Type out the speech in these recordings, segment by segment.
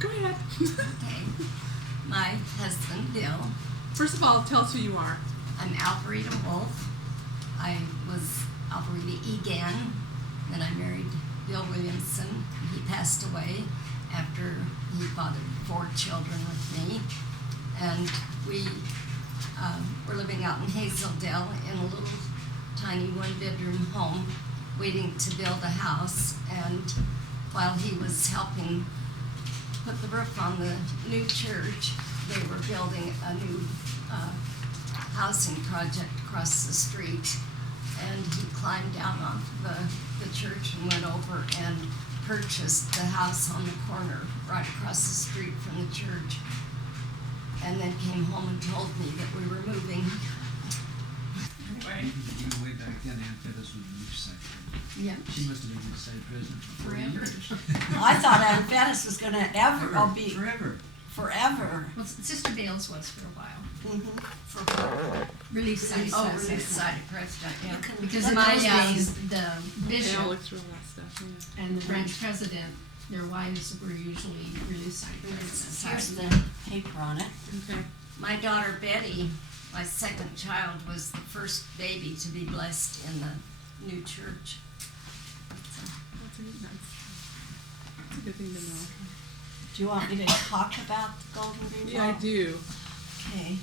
Go ahead. Okay. My husband, Bill. First of all, tell us who you are. I'm Alvarita Wolf. I was Alvarita Egan. Then I married Bill Williamson. He passed away after he fathered 4 children with me. And we were living out in Hazeldale in a little tiny 1-bedroom home, waiting to build a house. And while he was helping put the roof on the new church, they were building a new housing project across the street. And he climbed down off the church and went over and purchased the house on the corner right across the street from the church. And then came home and told me that we were moving. Anyway. Even way back then, Aunt Phyllis was a leaf secretary. Yeah. She must have been the state president for 40 Forever. years. I thought Aunt Bettis was going to ever be Forever. forever. Well, Sister Bales was for a while. Mm-hmm. For Relief Society. Oh, Relief Society president, yeah. Because Let my those days- the They all bishop look through all that stuff. Yeah. and the branch president, their wives were usually Relief Society Here's presidents. the paper on it. Okay. My daughter Betty, my second child, was the first baby to be blessed in the new church. That's a good thing to know. Do you want me to talk about the Golden Green Yeah, I Ball? do. Okay.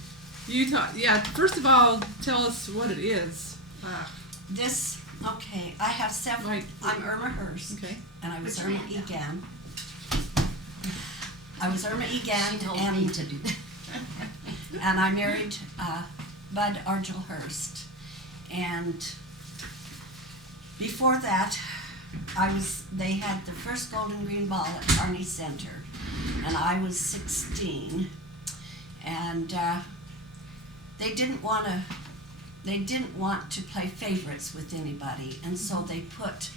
You talk. Yeah. First of all, tell us what it is. This, okay, I have several. Right. I'm Irma Hurst, Okay. and I was Put Irma your hand down. Egan. I was Irma Egan, She told and me to do that. and I married Bud Argel Hurst. And before that, they had the first Golden Green Ball at Kearney Center, and I was 16. And they didn't want to play favorites with anybody, and so they put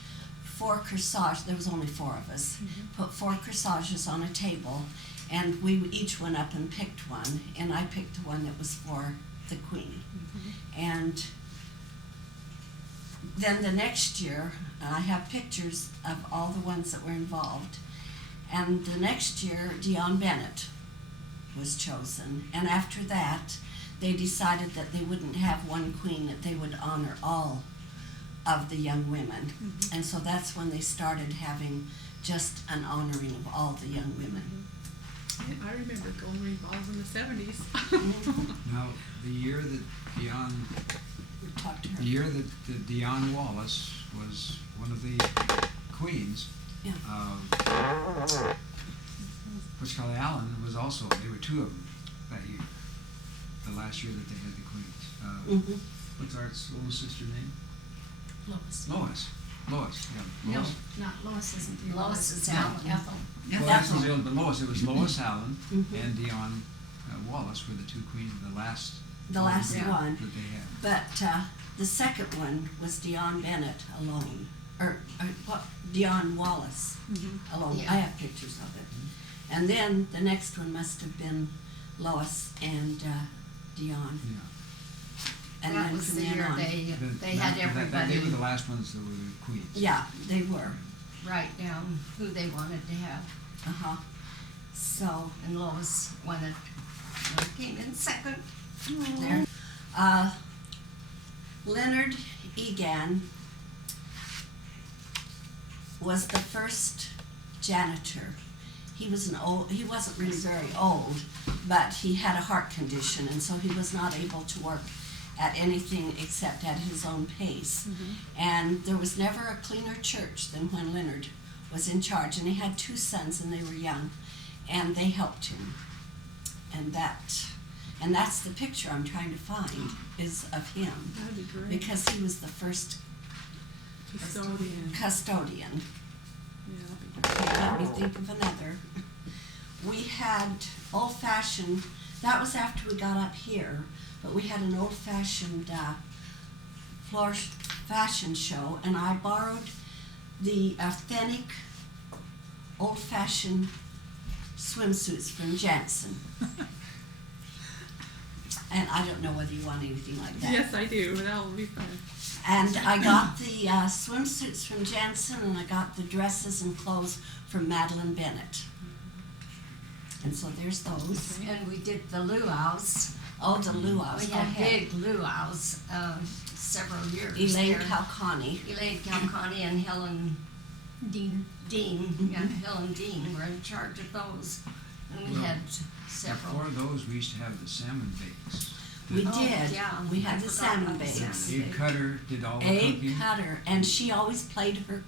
4 corsages. There was only 4 of us. Put 4 corsages on a table, and we each went up and picked one, and I picked the one that was for the Queen. And then the next year, I have pictures of all the ones that were involved, and the next year Dion Bennett was chosen, and after that they decided that they wouldn't have one queen, that they would honor all of the young women. And so that's when they started having just an honoring of all the young women. I remember Golden Green Balls in the 70s. Now, the year that Dion, We talked to her. the year that Dion Wallace was one of the queens, Yeah. what's called Allen was also, there were 2 of them that year, the last year that they had the queens. Mhm. What's our little sister name? Lois. Lois. Lois, yeah. No, Lois. not Lois isn't the Lois is No. Allen. Ethel. Well, that's the other, but Lois, it was Lois Allen Mhm. and Dion Wallace were the 2 queens, the last The last Yeah. one. that they had. But the second one was Dion Bennett alone, or what? Dion Wallace alone. Yeah. I have pictures of it. And then the next one must have been Lois and Dion. Yeah. And That then was from the then year on, they had They everybody were the last ones that were the queens. yeah, they were. write down who they wanted to have. So And Lois came in second. there. Leonard Egan was the first janitor. He wasn't really very old, but he had a heart condition, and so he was not able to work at anything except at his own pace. And there was never a cleaner church than when Leonard was in charge, and he had 2 sons, and they were young, and they helped him. And that's the picture I'm trying to find, is of him, That'd be great. because he was the first Custodian. custodian. Yeah, that'd be great. Okay, let me think of another. We had old-fashioned, that was after we got up here, but we had an old-fashioned floor fashion show, and I borrowed the authentic old-fashioned swimsuits from Jansen. And I don't know whether you want anything like that. Yes, I do. That will be fun. And I got the swimsuits from Jansen, and I got the dresses and clothes from Madeline Bennett. And so there's those. And we did the luau's. Oh, the luau's. We Go had ahead. big luau's several years. Elaine there. Calcani. Elaine Calcani and Helen Dean. Dean. Yeah, Helen Dean were in charge of those. And we Well, had several. Before those, we used to have the salmon bakes. We Oh, did. yeah. We had I the forgot salmon about the bakes. salmon. Egg Cutter did all the Egg cooking. cutter, and she always played her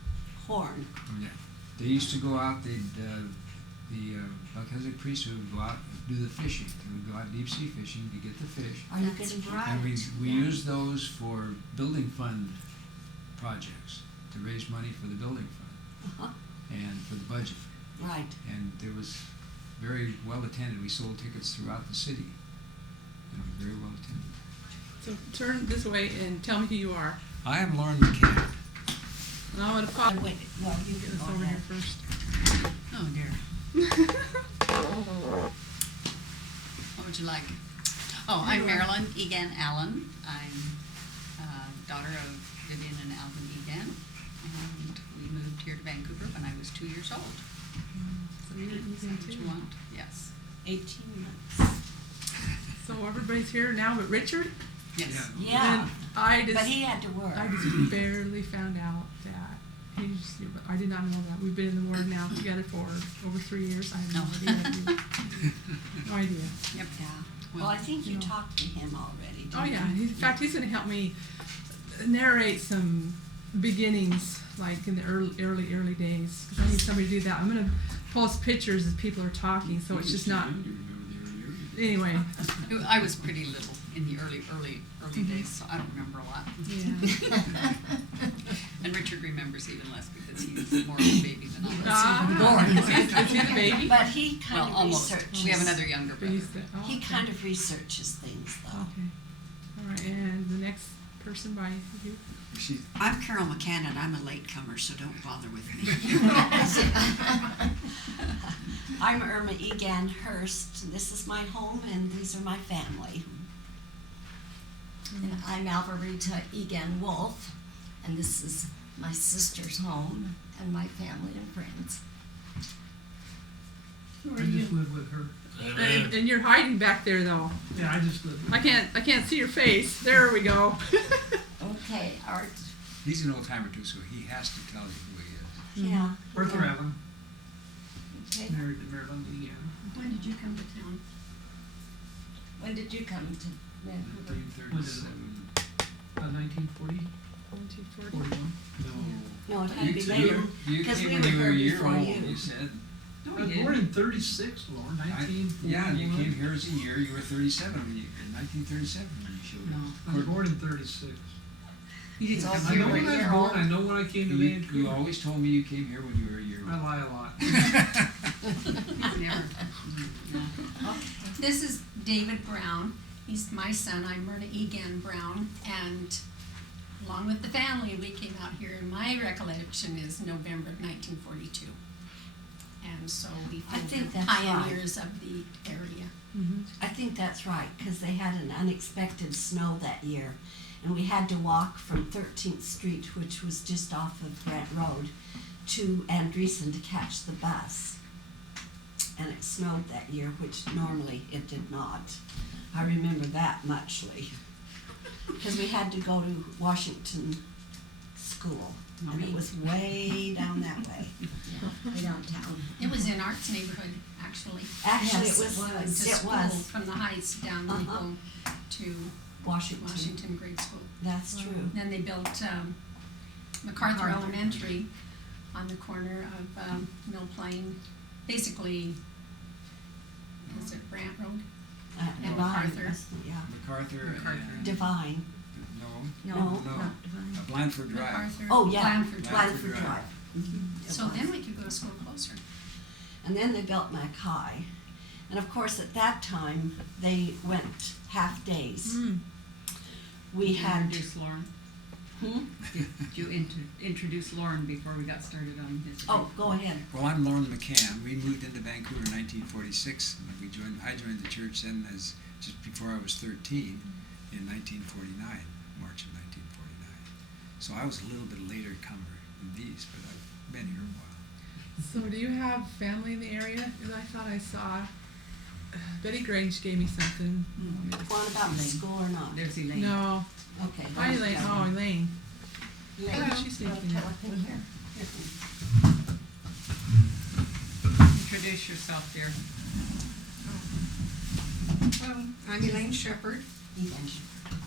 horn. Yeah. They used to go out, the Melchizedek priesthood would go out and do the fishing. They would go out deep sea fishing to get the fish. Are you That's getting right. And we Yeah. used those for building fund projects, to raise money for the building fund Uh-huh. and for the budget. Right. And it was very well attended. We sold tickets throughout the city. And it was very well attended. So turn this way and tell me who you are. I am Lauren McCann. And I'm gonna follow. Wait, well, you Get can this go over here ahead. first. Oh dear. What would you like? Oh, I'm Marilyn Egan Allen. I'm daughter of Vivian and Alvin Egan, and we moved here to Vancouver when I was 2 years old. So you're Is that Egan what too. you want? Yes. 18 months. So everybody's here now, but Richard. Yes. Yeah, And I just, but he had to work. I just barely found out that I did not know that. We've been in the Word now together for over 3 years. I have no idea. No idea. Yep. Yeah. Well, I think you No. talked to him already, didn't Oh yeah. you? In fact, he's going to help me narrate some beginnings, like in the early days. Because I need somebody to do that. I'm going to post pictures as people are talking, so it's just not. Anyway. I was pretty little in the early days, so I don't remember a lot. Yeah. And Richard remembers even less because he's more of a baby than I was. Ah, is he the baby? But he kind Well, of almost. researches. We have another younger But brother. he's the, oh, He okay. kind of researches things, though. Okay. All right. And the next person by you. I'm Carol McCann, and I'm a latecomer, so don't bother with me. I'm Irma Egan Hurst. This is my home, and these are my family. And I'm Alvarita Egan Wolf, and this is my sister's home and my family and friends. Who are I just you? live with her. And you're hiding back there, though. Yeah, I just live with I can't see your face. There we go. Okay, Art. He's an old timer too, so he has to tell you who he is. Yeah. Arthur Allen, Okay. married to Marilyn Egan. When did you come to town? When did you come to Vancouver? 1937. 1940, 1940. 41. No, it had to be You later. you 'cause came we when were you were a here year before old, you. you said. I was born in 36, Lauren, 1941. Yeah, and you came here as a year. You were 37 when you, in 1937 when you showed No. up. I was born in 36. You didn't So come I you know were when a I was year born, old. I know when I came to You Vancouver. always told me you came here when you were a year I old. lie a lot. Never. No. This is David Brown. He's my son. I'm Myrna Egan Brown, and along with the family, we came out here. And my recollection is November of 1942, and so we've I been think the that's right. pioneers of the area. Mm-hmm. I think that's right, because they had an unexpected snow that year. And we had to walk from 13th Street, which was just off of Grant Road, to Andreessen to catch the bus. And it snowed that year, which normally it did not. I remember that muchly. Because we had to go to Washington School, and it was way down that way. Way downtown. It was in Art's neighborhood, actually. Actually, Yes, it it was. was. To It school was from the Heights down the Uh-huh. hill to Washington. Washington Grade School. That's true. Then they built MacArthur MacArthur. Elementary on the corner of Mill Plain, basically, is it Brant Road? And Divine, MacArthur. wasn't it? Yeah. MacArthur and Divine. no, No, No. not Divine. Blandford Drive. MacArthur. Oh, yeah. Blandford Drive. Blandford Drive. It So was. then we could go to school closer. And then they built Mac High. And of course, at that time, they went half days. Mm. We had, Introduce Lauren. Did you introduce Lauren before we got started on his? oh, go ahead. Well, I'm Lauren McCann. We moved into Vancouver in 1946. I joined the church then as just before I was 13 in 1949, March of 1949. So I was a little bit later comer than these, but I've been here a while. So do you have family in the area? 'Cause I thought I saw Betty Grange gave me something. What about the school or not? There's Elaine. No. Okay. Hi, Elaine. Oh, Elaine. Elaine. She's sneaking out. Introduce yourself, dear. I'm Elaine Shepherd.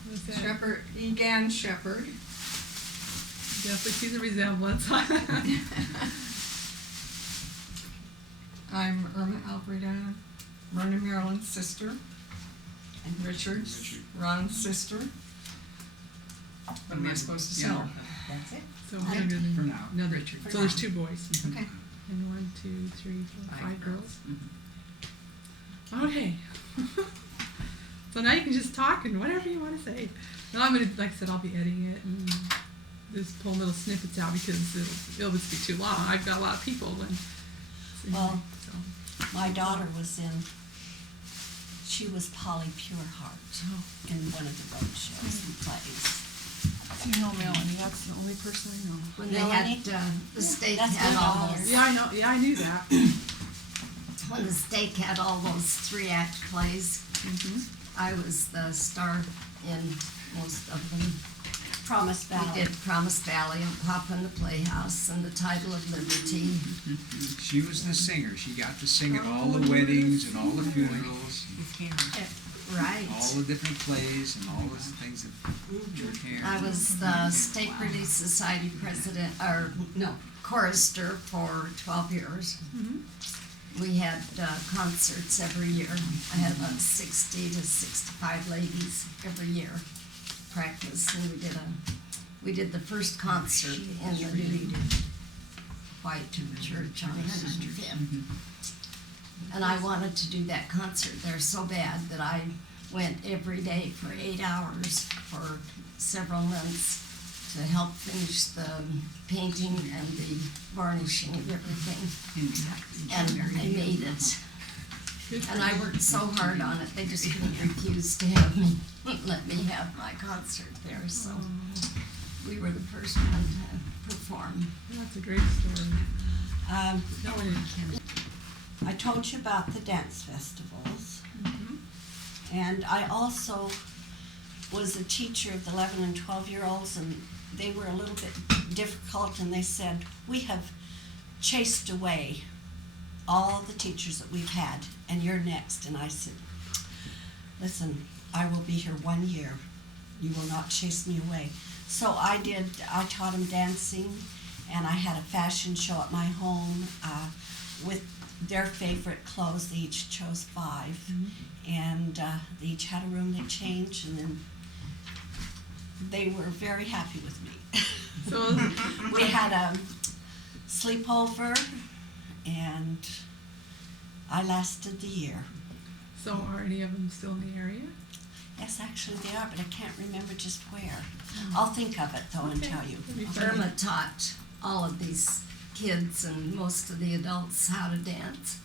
What's that? Shepherd, Egan Shepherd. Definitely see the resemblance. I'm Irma Albreda, Myrna Maryland's sister, and Richard's Ron's sister. What am I supposed to say? Yeah. That's it. So younger than For now. another. Richard. So there's 2 boys. Okay. And 1, 2, 3, 4, 5 girls. Mhm. Okay. So now you can just talk and whatever you want to say. Now I'm gonna, like I said, I'll be editing it and just pull little snippets out because it'll just be too long. I've got a lot of people and. Well, so. my daughter was she was Polly Pureheart in one of the road shows and plays. You know Melanie, that's the only person I know. When they Melanie? had, the stake That's had my all daughter. those, Yeah, I know. Yeah, I knew that. when the stake had all those 3-act plays, I was the star in most of them. Promise Valley. We did Promise Valley and Papa in the Playhouse and the Title of Liberty. She was the singer. She got to sing at all the weddings and all the funerals, Right. all the different plays and all the things that church hands. I was the Stake Relief Society president, or no, chorister for 12 years. We had concerts every year. I had about 60 to 65 ladies every year practice, and we did the first concert in the new white church on 105th. And I wanted to do that concert there so bad that I went every day for 8 hours for several months to help finish the painting and the varnishing of everything. And I made it. And I worked so hard on it, they just couldn't refuse to have me, let me have my concert there, so we were the first one to perform. That's a great story. No one I told you about the dance festivals. And I also was a teacher of the 11 and 12-year-olds, and they were a little bit difficult, and they said, we have chased away all the teachers that we've had, and you're next. And I said, listen, I will be here 1 year. You will not chase me away. So I taught them dancing, and I had a fashion show at my home with their favorite clothes. They each chose 5, and they each had a room they changed, and then they were very happy with me. So We had a sleepover, and I lasted the year. So are any of them still in the area? Yes, actually they are, but I can't remember just where. I'll think of it though and Okay. tell you. That'd be fun. Irma taught all of these kids and most of the adults how to dance.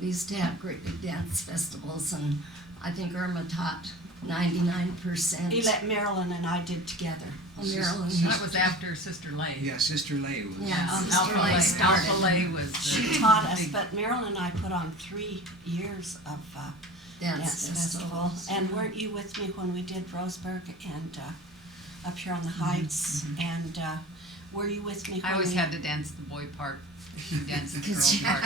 We used to have great big dance festivals, and I think Irma taught 99%. He let Marilyn and I did together. Maryland. That was after Sister Lay. Yeah, Sister Lay was. Yeah, Sister Alpha Lay Lay. started. Alpha Lay was. She taught us, but Marilyn and I put on 3 years of dance festival. And weren't you with me when we did Roseburg and up here on the Heights? And were you with me when I always we... had to dance the boy part. She danced the girl Because part.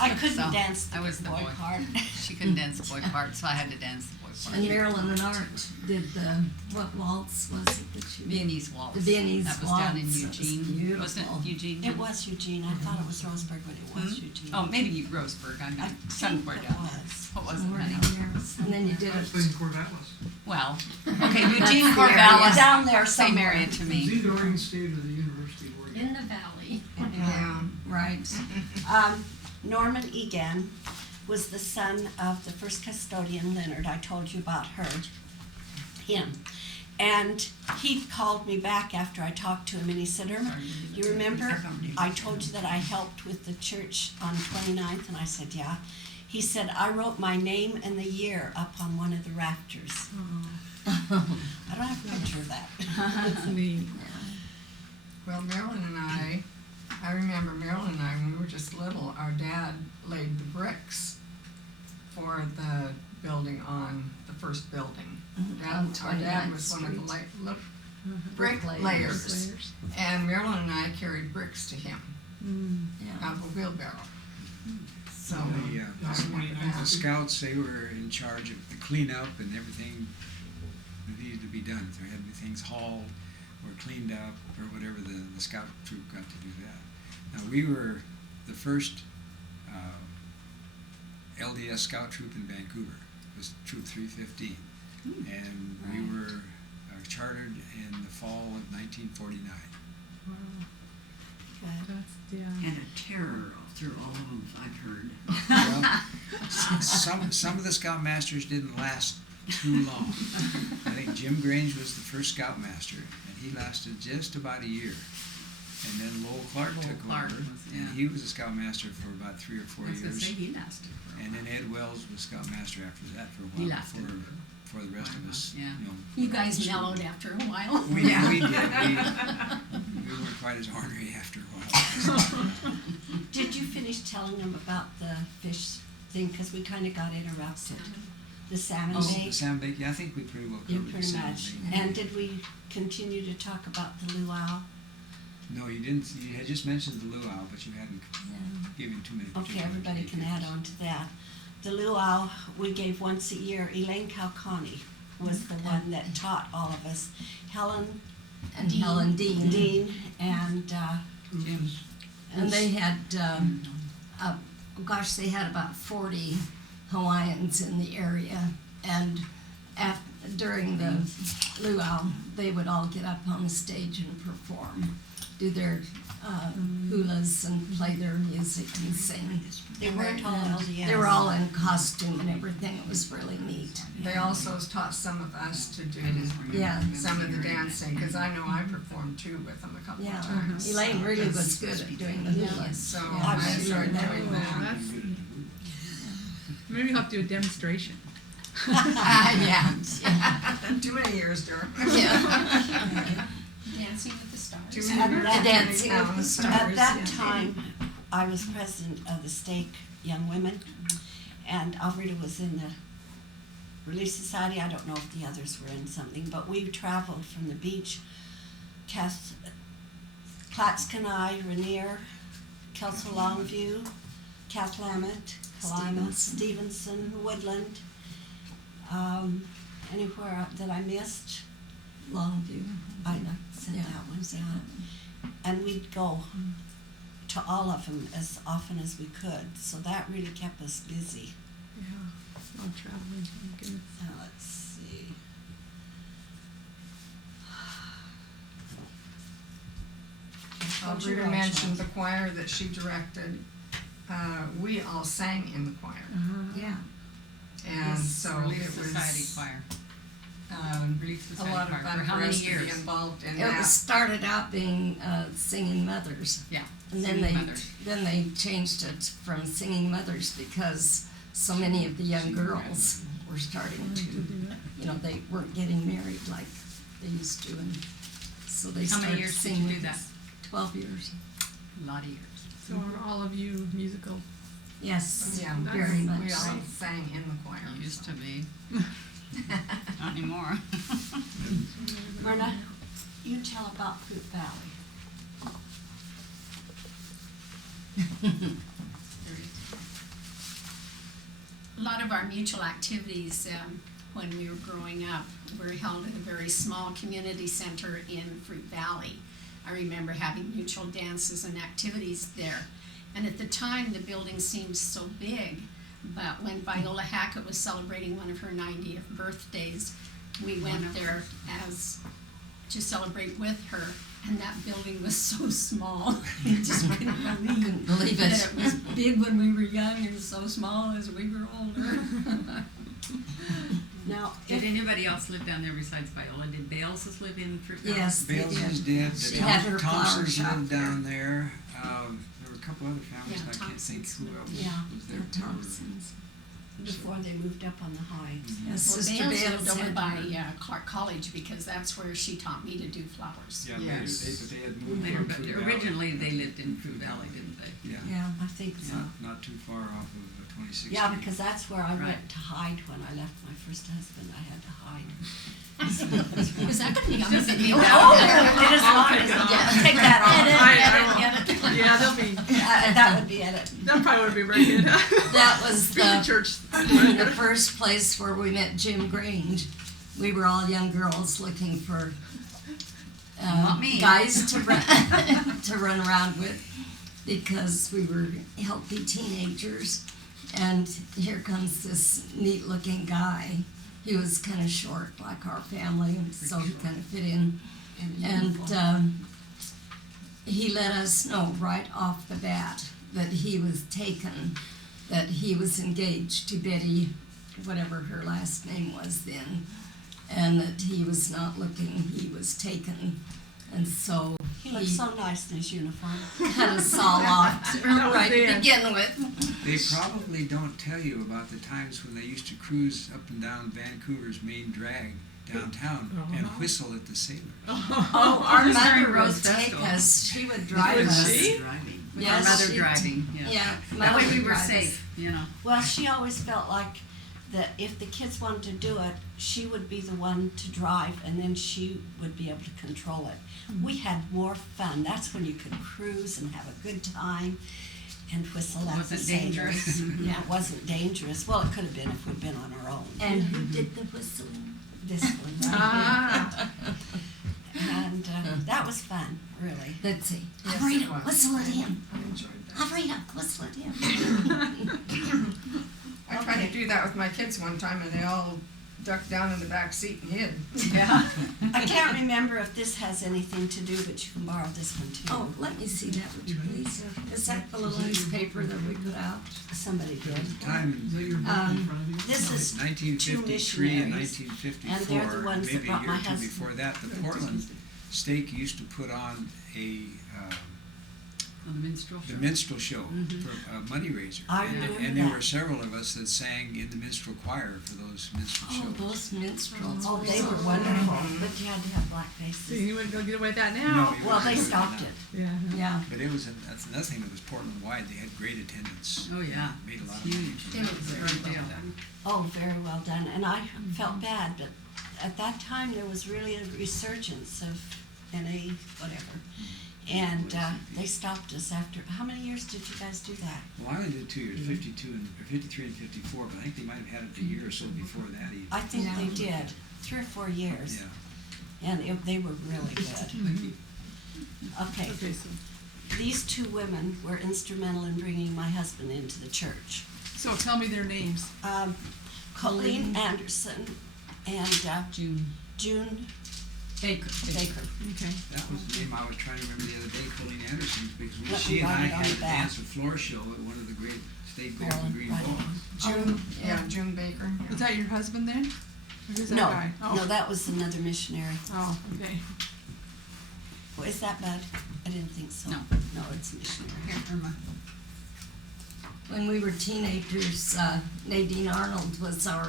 I couldn't So, dance the I was the boy boy. part. She couldn't dance the boy part, so I had to dance the boy part. And Marilyn and Art did the, what waltz was it that you... Viennese waltz. The Viennese That was down in waltz. That was Eugene. beautiful. Wasn't it Eugene? It was Eugene. I thought it was Roseburg, but it was Eugene. Oh, maybe Roseburg. I I mean, think somewhere it down there. was. What was it, Somewhere honey? down there. And then you did I was it. thinking Corvallis. Well, okay, That's Eugene the area. Corvallis. Down there Same somewhere. area to It was me. either Oregon State or the University of Oregon. In the valley. Yeah, right. Norman Egan was the son of the first custodian, Leonard. I told you about him. And he called me back after I talked to him, and he said, Irma, you remember I told you that I helped with the church on 29th? And I said, yeah. He said, I wrote my name and the year up on one of the rafters. I don't have a picture of that. That's neat. Well, Marilyn and I remember Marilyn and I, when we were just little, our dad laid the bricks for the building on the first building. On Our dad 29th was one of the Street. bricklayers. Layers. And Marilyn and I carried bricks to him Yeah. out of a wheelbarrow. So, The, I remember the that. scouts, they were in charge of the cleanup and everything that needed to be done. If there had to be things hauled or cleaned up or whatever, the scout troop got to do that. Now, we were the first LDS scout troop in Vancouver. It was Troop 315. And we were chartered in the fall of 1949. Wow. That's, yeah. And a terror through all of them, I've heard. Well, some of the scoutmasters didn't last too long. I think Jim Grange was the first scoutmaster, and he lasted just about a year. And then Lowell Clark took Clark over, was- yeah. and he was a scoutmaster for about 3 or 4 I was gonna years. say he lasted for a And while. then Ed Wells was scoutmaster after that for a He while lasted. before the rest of us, Yeah. You guys mellowed after a while. We did. We weren't quite as ornery after a while. Did you finish telling them about the fish thing? Because we kind of got interrupted. The salmon Oh, the bake? salmon bake, yeah, I think we pretty well You covered the pretty salmon much. bake. And did we continue to talk about the luau? No, you didn't. You had just mentioned the luau, but you hadn't given too many. Okay, particular everybody can details. add on to that. The luau we gave once a year. Elaine Calcani was the one that taught all of us. Helen And Helen Dean. Dean and Jim. And they had, gosh, they had about 40 Hawaiians in the area. And during the luau, they would all get up on the stage and perform, do their hulas and play their music and sing. they weren't all LDS. They were all in costume and everything. It was really neat. They also taught some of us to do Yeah. some of the dancing, because I know I performed too with them a couple Yeah, of times. Elaine really was good at doing the hulas. So Yeah, I she started learned doing that. that. That's, maybe we'll have to do a demonstration. Yeah. Too many years, Dirk. Yeah. Dancing with the Stars. Too At many that- Dancing with the pounds. Stars. At that Yeah. time, I was president of the Stake Young Women, and Alfreda was in the Relief Society. I don't know if the others were in something, but we traveled from the beach. Klatskanai, Rainier, Kelso Longview, Cathlamet, Kalima, Stevenson, Woodland, anywhere that I missed. Longview. I said Yeah. that one, yeah. And we'd go to all of them as often as we could, so that really kept us busy. Yeah. All traveling. Oh, goodness. Now, let's see. Alfreda mentioned the choir that she directed. We all sang in the choir, Yeah. and so Relief it was Society choir. Relief a Society lot of choir. fun For how for many us to be years? involved in It that. was started out being Singing Mothers. Yeah. And then Singing they Mothers. then they changed it from Singing Mothers because so many of the young girls were starting to, you know, they weren't getting married like they used to, and so they How started many years did singing you do with that? us. 12 years. A lot of years. So are all of you musical? Yes, Yeah, very much. we all Right. sang in the choir. Used to be. Not anymore. Myrna, you tell about Fruit Valley. A lot of our mutual activities when we were growing up were held at a very small community center in Fruit Valley. I remember having mutual dances and activities there. And at the time, the building seemed so big, but when Viola Hackett was celebrating one of her 90th birthdays, we went there to celebrate with her, and that building was so small. You just couldn't believe it. that it was big when we were young and so small as we grew older. Now, Did anybody else live down there besides Viola? Did Baleses live in Fruit Valley? Yes, they Bales's did. did. She The had her flower Thompsons shop lived there. down there. There were a couple other families, Yeah, and I can't think Thompsons who else Yeah, was there. The Thompsons. before they moved up on the Heights. Yes, Well, Sister Bales Bales lived over had by her. Clark College because that's where she taught me to do flowers. Yeah, Yes. but they had moved They from but Fruit Valley. originally they lived in Fruit Valley, didn't they? Yeah. Yeah. I think so. Not too far off of 2016. Yeah, because that's where I went to hide when I left my first husband. I had to hide. Is that gonna be on the video? It is not. Yeah, take that off. Yeah, they'll be. That would be it. That probably would be right good. That was the the, church. the first place where we met Jim Grange. We were all young girls looking for Not me. guys to run to run around with because we were healthy teenagers. And here comes this neat-looking guy. He was kind of short, like our family, so he kind of fit in. And he let us know right off the bat that he was taken, that he was engaged to Betty, whatever her last name was then, and that he was not looking, he was taken. And so He looked so nice in his uniform. cut us all off That was right to it. begin with. They probably don't tell you about the times when they used to cruise up and down Vancouver's main drag downtown and whistle at the sailors. Oh, our Just during mother would Rose take Festival. us, she would drive Would us. she? Driving. With Yes, our mother she- driving, yeah. Yeah, That Mother way we would were drive us. safe, you know. Well, she always felt like that if the kids wanted to do it, she would be the one to drive, and then she would be able to control it. We had more fun. That's when you could cruise and have a good time and whistle at the Wasn't sailors. dangerous. Yeah, it wasn't dangerous. Well, it could have been if we'd been on our own. And who did the whistling? This one, right Ah. here. And that was fun, really. Let's see. Yes, Alfreda, it was. whistle at him. I enjoyed that. Alfreda, whistle at him. I tried to do that with my kids one time and they all ducked down in the back seat and hid. Yeah. I can't remember if this has anything to do, but you can borrow this one too. Oh, let me see that, would you please? Is that the little newspaper that we put out? Somebody did. At the time, Is that your book Um, in front of you? This is two 1953 and missionaries. 1954, And they're the ones that maybe a brought year my or two husband. before that, the Portland Stake used to put on On the minstrel show. the minstrel show for a money raiser. I And- remember And there that. were several of us that sang in the minstrel choir for those minstrel Oh, shows. those minstrels. Oh, they were wonderful, but you had to have black So faces. you wouldn't go get away with that No, now? you Well, wouldn't they do stopped now. it. Yeah. Yeah. But it was, that's another thing that was Portland wide, they had great attendance. Oh, yeah. Made a lot of money. Huge. It was very well done. Oh, very well done. And I felt bad, but at that time there was really a resurgence of NA whatever. And they stopped us after, how many years did you guys do that? Well, I only did 2 years, 52 and, or 53 and 54, but I think they might have had it a year or so before that even. I think Yeah. they did, 3 or 4 years. Yeah. And they were really good. Okay, Okay, so, these 2 women were instrumental in bringing my husband into the church. so tell me their names. Colleen Anderson and June Baker. Baker. Okay. That was the name I was trying to remember the other day, Colleen Anderson, because Let she me and I write it on had the a back. dance and floor show at one of the great state fairs Oh, in Green right. Falls. June, yeah, June Baker. yeah. Was that your husband then? Or who's that No, guy? Oh. no, that was another missionary. Oh, okay. Oh, is that Bud? I didn't think so. No. No, it's missionary. Here, Irma. When we were teenagers, Nadine Arnold was our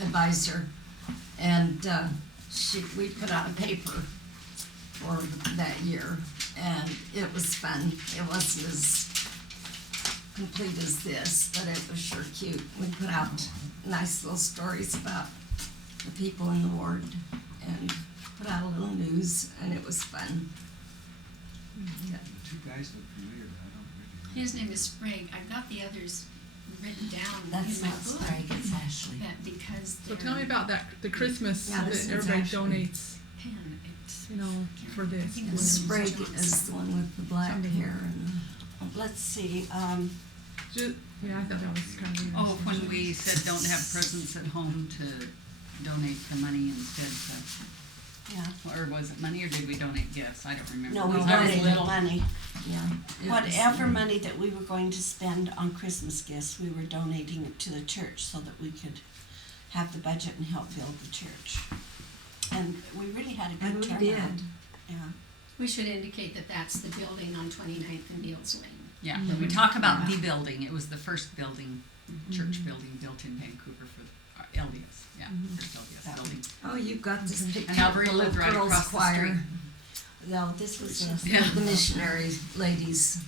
advisor, and we put out a paper for that year, and it was fun. It wasn't as complete as this, but it was sure cute. We put out nice little stories about the people in the ward, and put out a little news, and it was fun. Yeah. The 2 guys look familiar, but I don't recognize. His name is Sprague. I've got the others written down That's in my not book. Sprague, it's Ashley. That because So tell me about that, the Christmas Yeah, that this is everybody actually- donates, pen. It's you know, for this. Yeah. Sprague is the one with the black Something. hair and Let's see, Yeah, I thought that was kind of. Oh, when we said don't have presents at home to donate the money instead, yeah. or was it money or did we donate gifts? I don't remember. No, we Because I was donated little. money. yeah. it was- Whatever money that we were going to spend on Christmas gifts, we were donating it to the church so that we could have the budget and help build the church. And we really had a good And we turnout. did. Yeah. We should indicate that that's the building on 29th and Beals Lane. Yeah, when we talk about the building, it was the first building, church building built in Vancouver for LDS, yeah, first LDS building. Oh, you've got this picture And of Albury the little lived right girls across the choir. street. No, this was us. Yeah. The missionary ladies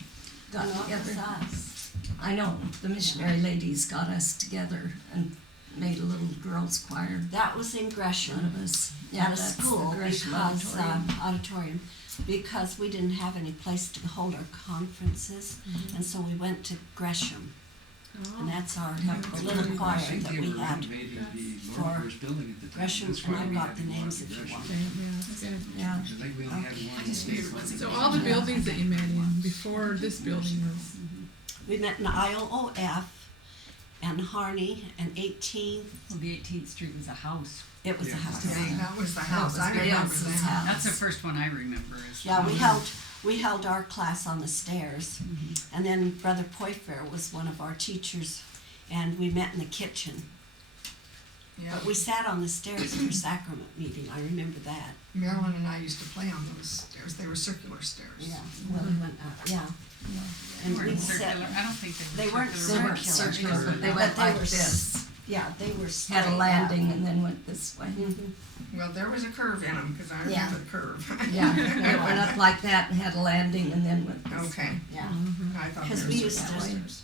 got No, it was together. us. I know, the missionary ladies got us together and made a little girls' choir That was in out Gresham. of us. At a that's the school Gresham because Auditorium. because we didn't have any place to hold our conferences, and so we went to Gresham, Oh. and that's our That's little really choir I think that they we were had. renovating the for Lower First Building at the time. Gresham, That's and why I've we got had the to go names to if you Gresham. want. Okay, yeah, that's good. Yeah. I think we only had one. just figured it wasn't So all the buildings that you met in before this building was, We met in IOOF and Harney and 18th. Well, the 18th Street was a house. It was a Yeah. house. Yeah, that was the house, was I remember Gail's that. house. That's the first one I remember. Is Yeah, we held our class on the stairs, and then Brother Poifer was one of our teachers, and we met in the kitchen. Yeah, But we sat on the stairs for sacrament meeting. I remember that. Marilyn and I used to play on those stairs, they were circular stairs. Well, we went up. Yeah. They And weren't we'd circular. sit. I don't think they They were weren't circular. They weren't circular, circular, but they but went they like were this. Yeah, they were Had straight a up. landing and then went this way. Mhm. Well, there was a curve in them, cause I Yeah. remember the curve. Yeah, it went up like that and had a landing and then went this way. Okay, Yeah. I thought Because there we was used circular to- stairs.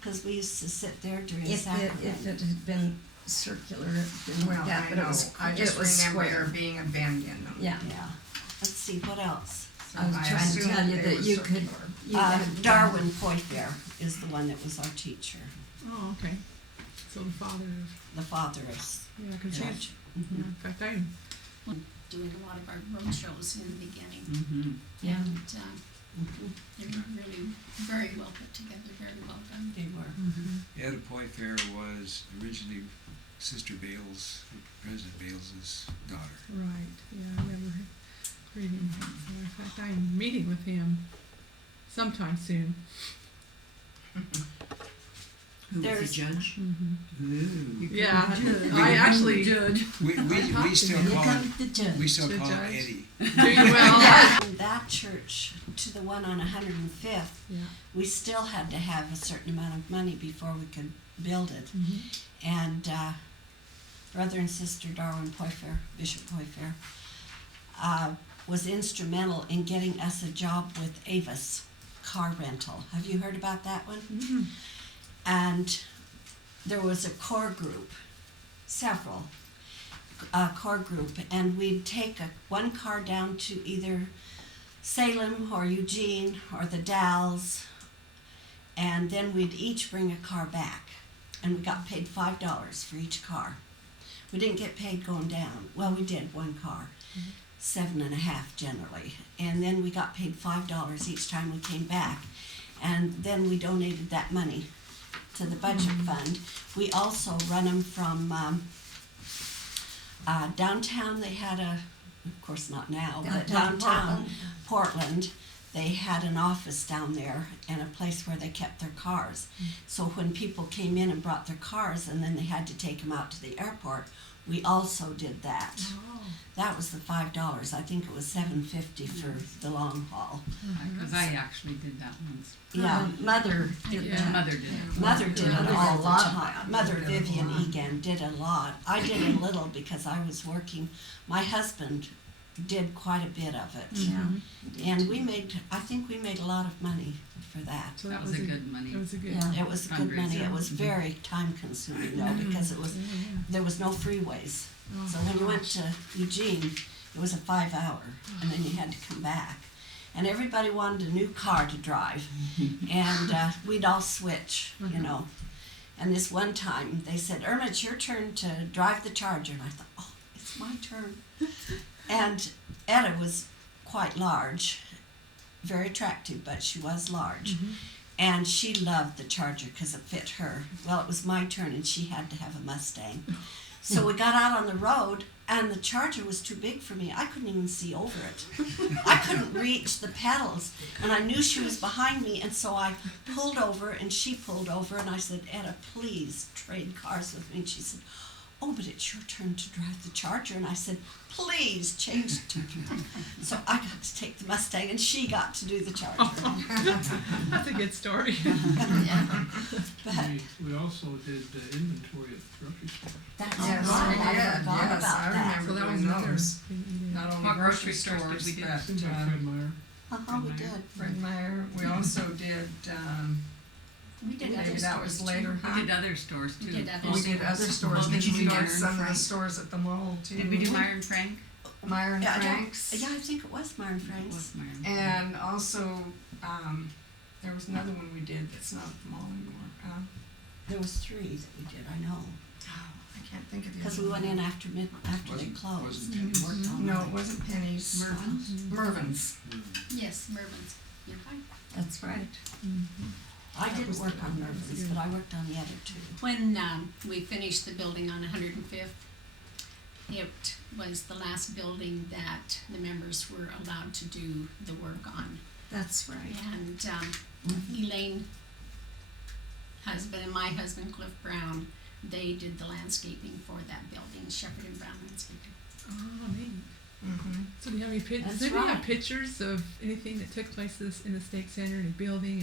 Because we used to sit there during If sacrament. it had been circular, it didn't Well, like that, I but it know, was, I just it was remember there square. being a bend in them. Yeah, Yeah. Let's see, what else? So I was trying to assumed tell you they that were you could, circular. you had. Darwin Poifer is the one that was our teacher, oh, okay. So the father of, the father of yeah, cause church. she's, yeah, in fact, I, Doing a lot of our road shows in the beginning. Mm-hmm. Yeah. And they were really very well put together, very well done. They were. Etta Poifer was originally Sister Bales, President Bales's daughter. right, yeah, I remember reading, so in fact, I'm meeting with him sometime soon. Who was the There's- judge? Mm-hmm. Yeah, I actually, do We still Here call him, comes the judge. we still The call him judge. Eddie. you well? From that church to the one on 105th, Yeah. we still had to have a certain amount of money before we could build it. Mm-hmm. And brother and sister Darwin Poifer, Bishop Poifer, was instrumental in getting us a job with Avis car rental. Have you heard about that one? Mm-hmm. And there was a core group, several core group, and we'd take one car down to either Salem or Eugene or the Dalles, and then we'd each bring a car back, and we got paid $5 for each car. We didn't get paid going down. Well, we did one car, 7.5 generally, and then we got paid $5 each time we came back, and then we donated that money to the budget fund. We also run them from downtown. They had of course not now, but downtown Portland, they had an office down there and a place where they kept their cars. So when people came in and brought their cars and then they had to take them out to the airport, we also did that. Oh, That was the $5. I think it was $7.50 for the long haul. Because I actually did that once. Yeah. Mother did Yeah. that. Mother did it. Mother did it Mother did all a the lot of time. that. Mother Mother did a Vivian lot. Egan did a lot. I did a little because I was working. My husband did quite a bit of it. Yeah. And I think we made a lot of money for that. so That was a good money. That was a good. Yeah. It was good money. It was very time consuming though because there was no freeways. Oh, So when you went gosh. to Eugene, it was a 5-hour and then you had to come back. And everybody wanted a new car to drive. And we'd all switch, you know. And this one time they said, Irma, it's your turn to drive the Charger. And I thought, oh, it's my turn. And Etta was quite large, very attractive, but she was large. And she loved the Charger because it fit her. Well, it was my turn and she had to have a Mustang. So we got out on the road and the Charger was too big for me. I couldn't even see over it. I couldn't reach the pedals and I knew she was behind me and so I pulled over and she pulled over and I said, Etta, please trade cars with me. And she said, oh, but it's your turn to drive the Charger. And I said, please change it to So I got to take the Mustang and she got to do the Charger. That's a good story. But We also did the inventory at the grocery store. that's Yes, right. we did. I forgot Yes, about I that. So remember that was doing another those. thing you did. Not only What grocery grocery stores stores, did we do? but Seemed like Fred Meyer. Uh-huh, we did. Fred Meyer. We also did We did Maybe other that was stores later. too. We did other stores too. We did other We did other stores, Well, but did you you do did Meyer some and of the Frank? stores at the mall too. Did we do Meyer and Frank? Meyer and Yeah, Frank's. I think it was Myron It Frank's. was Meyer. And also, there was another one we did that's not at the mall anymore. There was 3 that we did, I know. I can't think of the Because other we went one. in after they Wasn't- closed. wasn't and Penny's? worked all No, night. it wasn't Penny's. Mervin's? Mervin's. Yes, Mervin's. You're right. That's right. I That didn't was work the on one that was Mervin's, good. but I worked on the other 2. When we finished the building on 105th, it was the last building that the members were allowed to do the work on. That's right. And Elaine, husband, and my husband, Cliff Brown, they did the landscaping for that building, Shepherd and Brown Landscaping. Oh, neat. Mm-hmm. So do you have any pictures? That's Does anybody have right. pictures of anything that took place in the Stake Center, any building,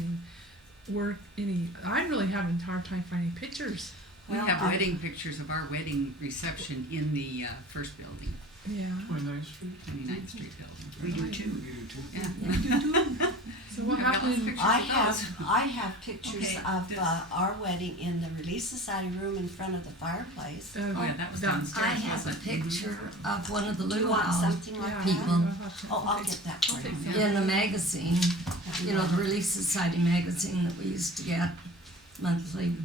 any work, any? I'm really having a hard time finding pictures. We Well, have I- wedding pictures of our wedding reception in the first building, Yeah. 29th Street. 29th Street building. We do too. We do too. Yeah. So what We've got lots of happened? pictures I of those. have pictures Okay, of this- our wedding in the Relief Society room in front of the fireplace. Of Oh, yeah, that was that- downstairs. I have a wasn't it? picture of one of the Do you want luau something like Yeah, that? people. I'll have to- Oh, I'll get that for I'll take you. some. in the magazine, you know, the Relief Society magazine that we used to get monthly.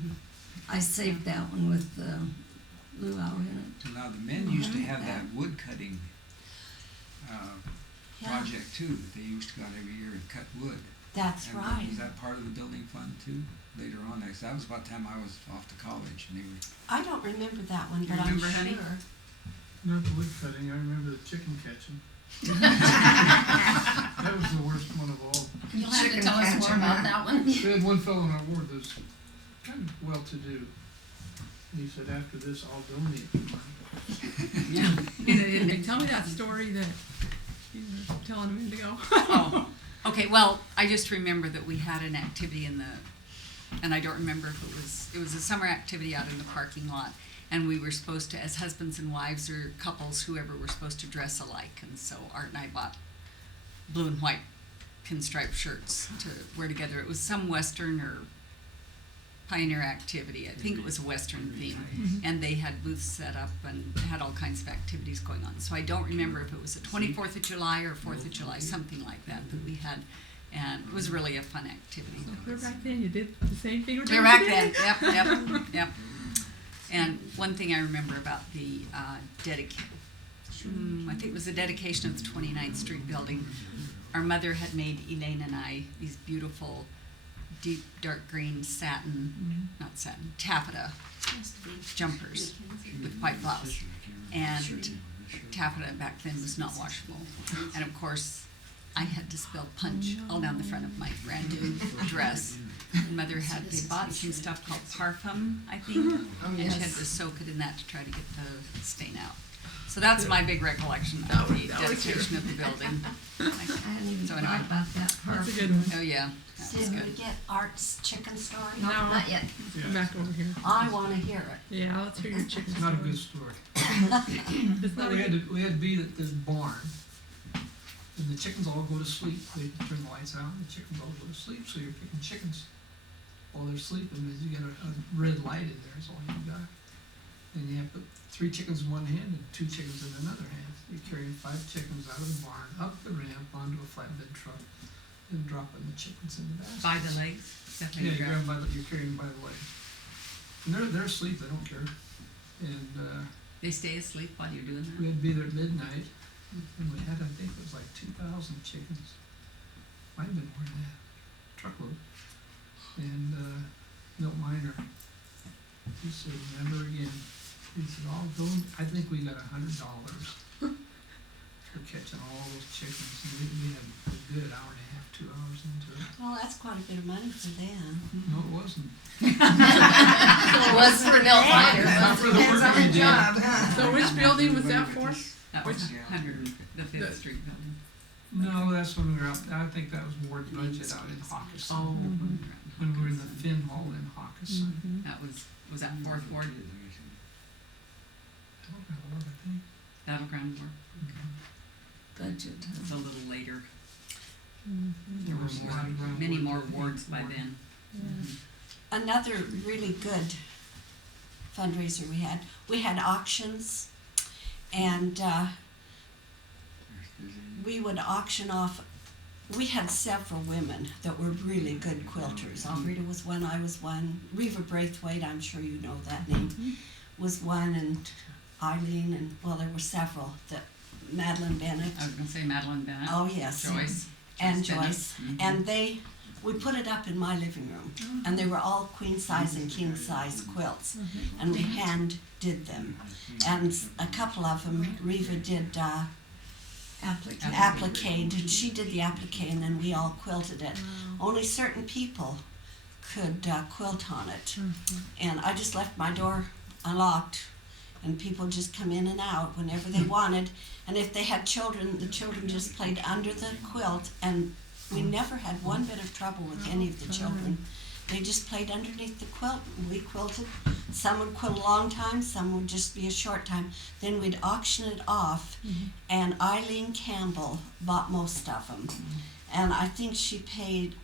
I saved that one with the luau in it. So now the men used to have that wood cutting Yeah, project too, that they used to go out every year and cut wood. that's And right. was that part of the building fund too, later on? That was about the time I was off to college and they were, I don't remember that one, You but I'm remember, honey? sure. Not the wood cutting, I remember the chicken catching. That was the worst one of all. You'll have to Chicken tell us more catcher. about that one. We had one fellow in our ward that was kind of well-to-do. And he said, after this, I'll donate the money. Tell me that story that you were telling a minute ago. Oh, okay, well, I just remember that we had an activity in the, and I don't remember if it was a summer activity out in the parking lot. And we were supposed to, as husbands and wives or couples, whoever, were supposed to dress alike. And so Art and I bought blue and white pinstripe shirts to wear together. It was some Western or pioneer activity. I think it was a Western theme. And they had booths set up and had all kinds of activities going on. So I don't remember if it was the 24th of July or 4th of July, something like that we had. And it was really a fun activity. Clear back then, you did the same thing we're Clear doing back today. then, yep. And one thing I remember about the I think it was the dedication of the 29th Street building. Our mother had made Elaine and I these beautiful deep dark green taffeta jumpers with white blouse. And taffeta back then was not washable. And of course, I had to spill punch all down the front of my brand new dress. Mother they bought some stuff called parfum, I think, and she had to soak it in that to try to get the stain out. So that's my big recollection of the that was dedication of the building. I hadn't even So thought anyway. about that part. That's a good one. Oh yeah, that was Did we good. get Art's chicken story? No, Not yet. come back over here. I want to hear it. Yeah, let's hear your chicken It's not a story. good story. It's not a We had good. to be at this barn, and the chickens all go to sleep. They turn the lights out, and the chickens all go to sleep, so you're picking chickens while they're sleeping. You get a red light in there, is all you got. And you have to put 3 chickens in one hand and 2 chickens in another hand. You carry 5 chickens out of the barn, up the ramp, onto a flatbed truck, and dropping the chickens in the basket. By the legs? Is that how Yeah, you grab? you're carrying them by the leg. And they're asleep, they don't care. And They stay asleep while you're doing that? we'd be there at midnight, and we had, I think it was like 2,000 chickens. Might have been more than that, truckload. And Milt Miner, he said, never again. He said, I'll go, I think we got $100 for catching all those chickens. And we had a good hour and a half, 2 hours into it. Well, that's quite a bit of money for them. No, it wasn't. It was for Milt Miner. Not for the Depends work on we the did. job. So which building was that for? That was Yeah. 100, the 5th Street building. No, that's when we were out, I think that was ward budget out in Hawkinson. Oh. When we were in the Finn Hall in Hawkinson. That was that 4th Ward? I don't know what I think. Battleground Ward? Budget. It's a little later. Mm-hmm. There were Battleground many Ward, more I think, wards by ward. then. Yeah. another really good fundraiser we had auctions, and we would auction off. We had several women that were really good quilters. Alfreda was one, I was one. Reva Braithwaite, I'm sure you know that name, was one, and Eileen, and well, there were several. Madeline Bennett. I was gonna say Madeline Bennett. Oh yes. Joyce. And Bennett. Joyce. Mhm. And we put it up in my living room, and they were all queen size and king size quilts, and we hand did them. And a couple of them, Reva did applique. She did the applique, and then we all quilted it. Only certain people could quilt on it, and I just left my door unlocked, and people just come in and out whenever they wanted. And if they had children, the children just played under the quilt, and we never had one bit of trouble with any of the children. They just played underneath the quilt, and we quilted. Some would quilt a long time, some would just be a short time. Then we'd auction it off, and Eileen Campbell bought most of them. And I think she paid,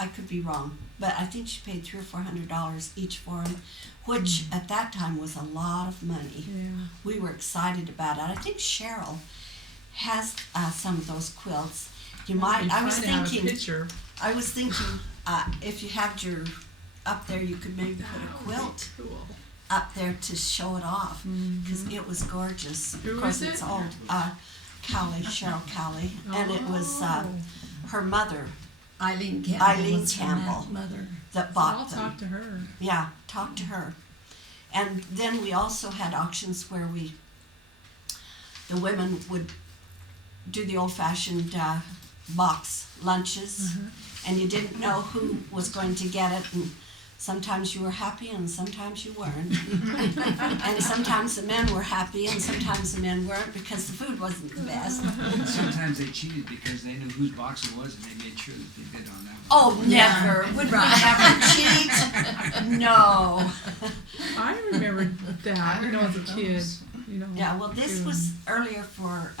I could be wrong, but I think she paid $300 or $400 each for them, which at that time was a lot of money. Yeah. We were excited about it. I think Cheryl has some of those quilts. You might. I was thinking. If you had your up there, you could maybe put a quilt Cool. up there to show it off, because it was gorgeous. Who of course, was it's it? old. Cowley, Cheryl Cowley, and it was her mother Eileen Campbell Eileen was her Campbell. mother. that I'll bought them. talk to her. Yeah, talk to her. And then we also had auctions where the women would do the old-fashioned box lunches, and you didn't know who was going to get it, and sometimes you were happy and sometimes you weren't. And sometimes the men were happy and sometimes the men weren't, because the food wasn't the best. Sometimes they cheated because they knew whose box it was, and they made sure that they bid on that one. Oh, never. Would we ever cheat? No. I remember that, as a kid. Yeah, well, this was earlier for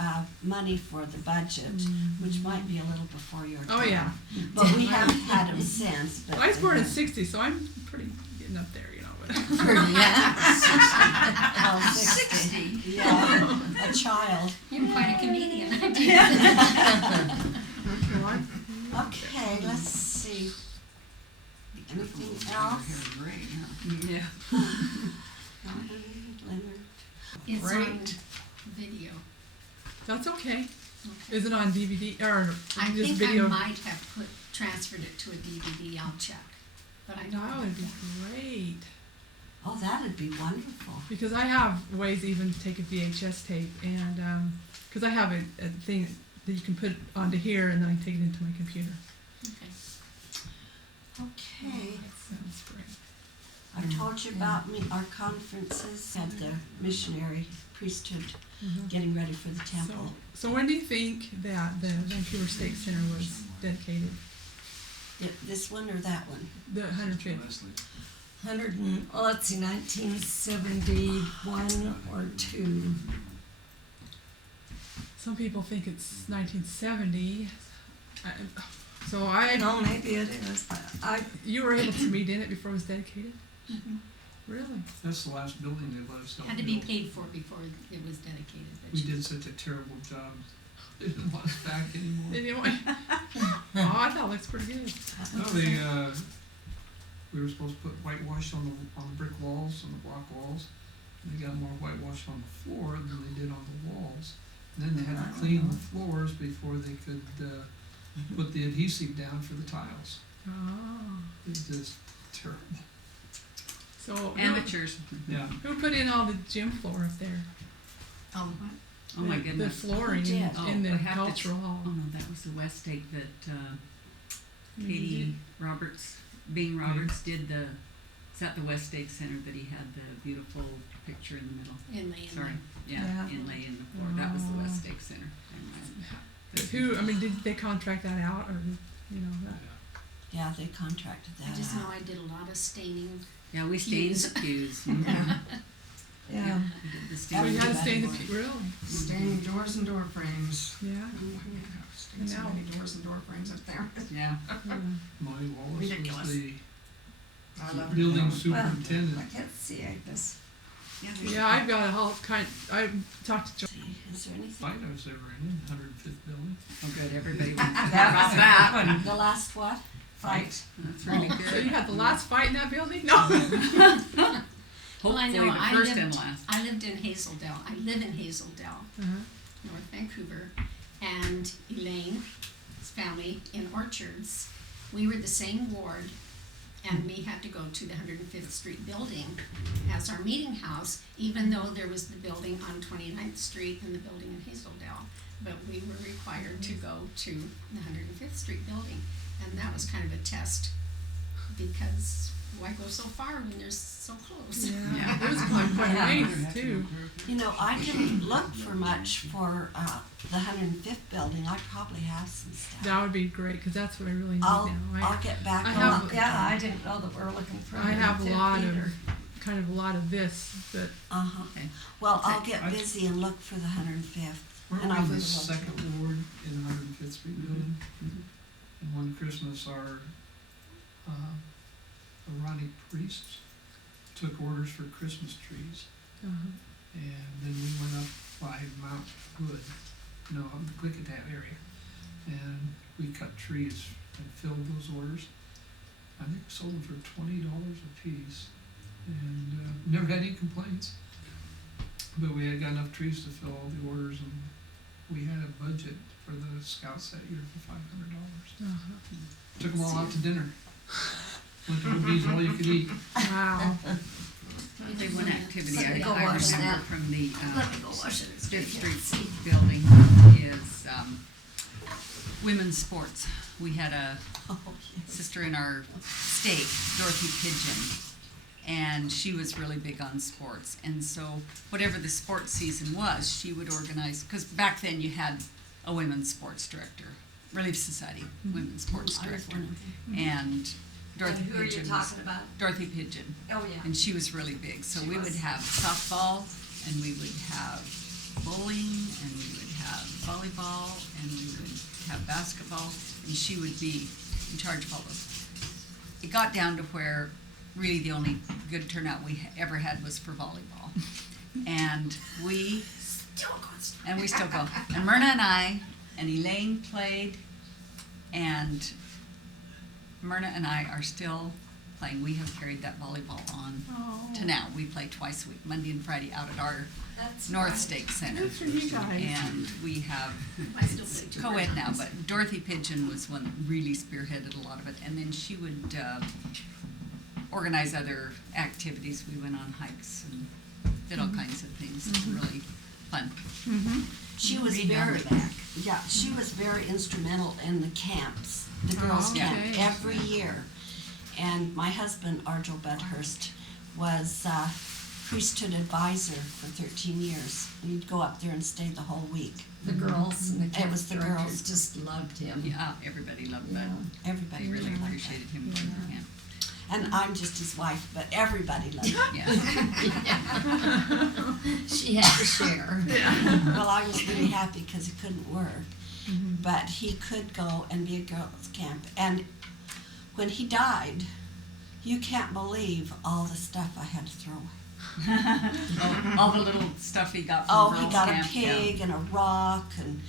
money for the budget, which might be a little before your time. Oh, yeah. But we haven't had them since. But I was born in '60, so I'm pretty getting up there, But Oh, 60. Yeah, a child. You're quite a comedian. Okay, let's see. Anything else? Yeah. Leonard. It's Great. on video. That's okay. Is it on DVD or I just think video? I might have transferred it to a DVD. I'll check. But I know That would be great. Oh, that'd be wonderful. Because I have ways even to take a VHS tape, and because I have a thing that you can put onto here, and then I can take it into my computer. Okay. Okay. That sounds great. I told you about our conferences at the missionary priesthood, getting ready for the temple. So when do you think that the Vancouver Stake Center was dedicated? This one or that one? The 105th. Leslie. 1971 or 2. Some people think it's 1970. No, maybe it is. You were able to meet in it before it was dedicated? Really? That's the last building they let us know. Had to be paid for before it was dedicated. but We did such a terrible job. They didn't want us back anymore. Anyway. Oh, I thought it looks pretty good. No, we were supposed to put whitewash on the brick walls, on the block walls. And they got more whitewash on the floor than they did on the walls. And then they had to clean the floors before they could put the adhesive down for the tiles. Oh. It was just terrible. So Amateurs. Yeah. who put in all the gym floor up there? Oh my The goodness. flooring Who did? in the I have to cultural hall. Oh no, that was the West Stake that Katie Roberts, Bing Roberts did the. It's at the West Stake Center that he had the beautiful picture in the middle. Inlay. Sorry, Yeah. inlay in the floor. That was the West Stake Center. Did they contract that out, or that? Yeah, they contracted that I just know out. I did a lot of staining. Yeah, we stained the pews. Mhm. Yeah. We did the So staining. you had to Everybody stay in the would. really? Staining doors and door frames. Yeah. Stain so Now- many doors and door frames up there. Yeah. Yeah. Monty Wallace Ridiculous. was the I love it. building I superintendent. can't see this. Yeah, I've got a whole kind. I talked to John. Is there anything? Fight I was ever in, 105th building. Oh, good, everybody went That was that one. The last what? Fight. That's really So good. you had the last fight in that building? No. Well, I know, Hopefully the I first and lived, last. I lived in Hazeldale. I live in Hazeldale, North Vancouver, and Elaine's family in Orchards. We were the same ward, and we had to go to the 105th Street building as our meeting house, even though there was the building on 29th Street and the building in Hazeldale. But we were required to go to the 105th Street building, and that was kind of a test, because why go so far when they're so close? Yeah, it was quite a ways too. You know, I didn't look for much for the 105th building. I probably have some stuff. That would be great because that's what I really need I'll now. get back I on have- it. Yeah, I didn't know that we were looking for. I have a lot either. of kind of a lot of this, but Uh-huh. Okay. Well, I'll Okay. get busy and look for the 105th. Weren't And I we in the was second ward in the 105th Street building? Mhm. And one Christmas, our Aaronic priests took orders for Christmas trees. And then we went up by Mount Hood, no, up the Klickitat area. And we cut trees and filled those orders. I think we sold them for $20 a piece. And never had any complaints. But we had got enough trees to fill all the orders, and we had a budget for the scouts that year for $500. Took them all out to dinner. Went to movies, all you could eat. wow. Only one activity Let me I go watch remember that. from the Let me go wash it. Fifth Street building is women's sports. We had a Oh, yes. sister in our stake, Dorothy Pigeon, and she was really big on sports. And so whatever the sports season was, she would organize, because back then you had a women's sports director, Relief Society, women's sports I was director. one of them. And Dorothy And who are you Pigeon was, talking about? Dorothy Pigeon. Oh, yeah. And she was really big. So we would have softball, and we would have bowling, and we would have volleyball, and we would have basketball, and she would be in charge of all those. It got down to where really the only good turnout we ever had was for volleyball. And we still go. And Myrna and I and Elaine played, and Myrna and I are still playing. We have carried that volleyball on to now. We play twice a week, Monday and Friday, out at our That's North right. Stake Center. Good for you guys. And we have, I still it's play two co-ed now, programs. but Dorothy Pigeon was one that really spearheaded a lot of it. And then she would organize other activities. We went on hikes and did all kinds of things. It was really fun. She was Read very number back. Yeah, she was very instrumental in the camps, the girls' Okay. camp, every year. And my husband, Arjo Bedhurst, was priesthood advisor for 13 years. We'd go up there and stay the whole week. The girls and the It camp was the directors girls. just loved him. Yeah, everybody loved that. Everybody They really loved appreciated him. Yeah. that. And I'm just his wife, but everybody loved him. Yeah. She had to share. Well, I was really happy because he couldn't work, but he could go and be a girls' camp. And when he died, you can't believe all the stuff I had to throw away. All the little stuff he got from Oh, girls' he got camp, a pig and a rock, and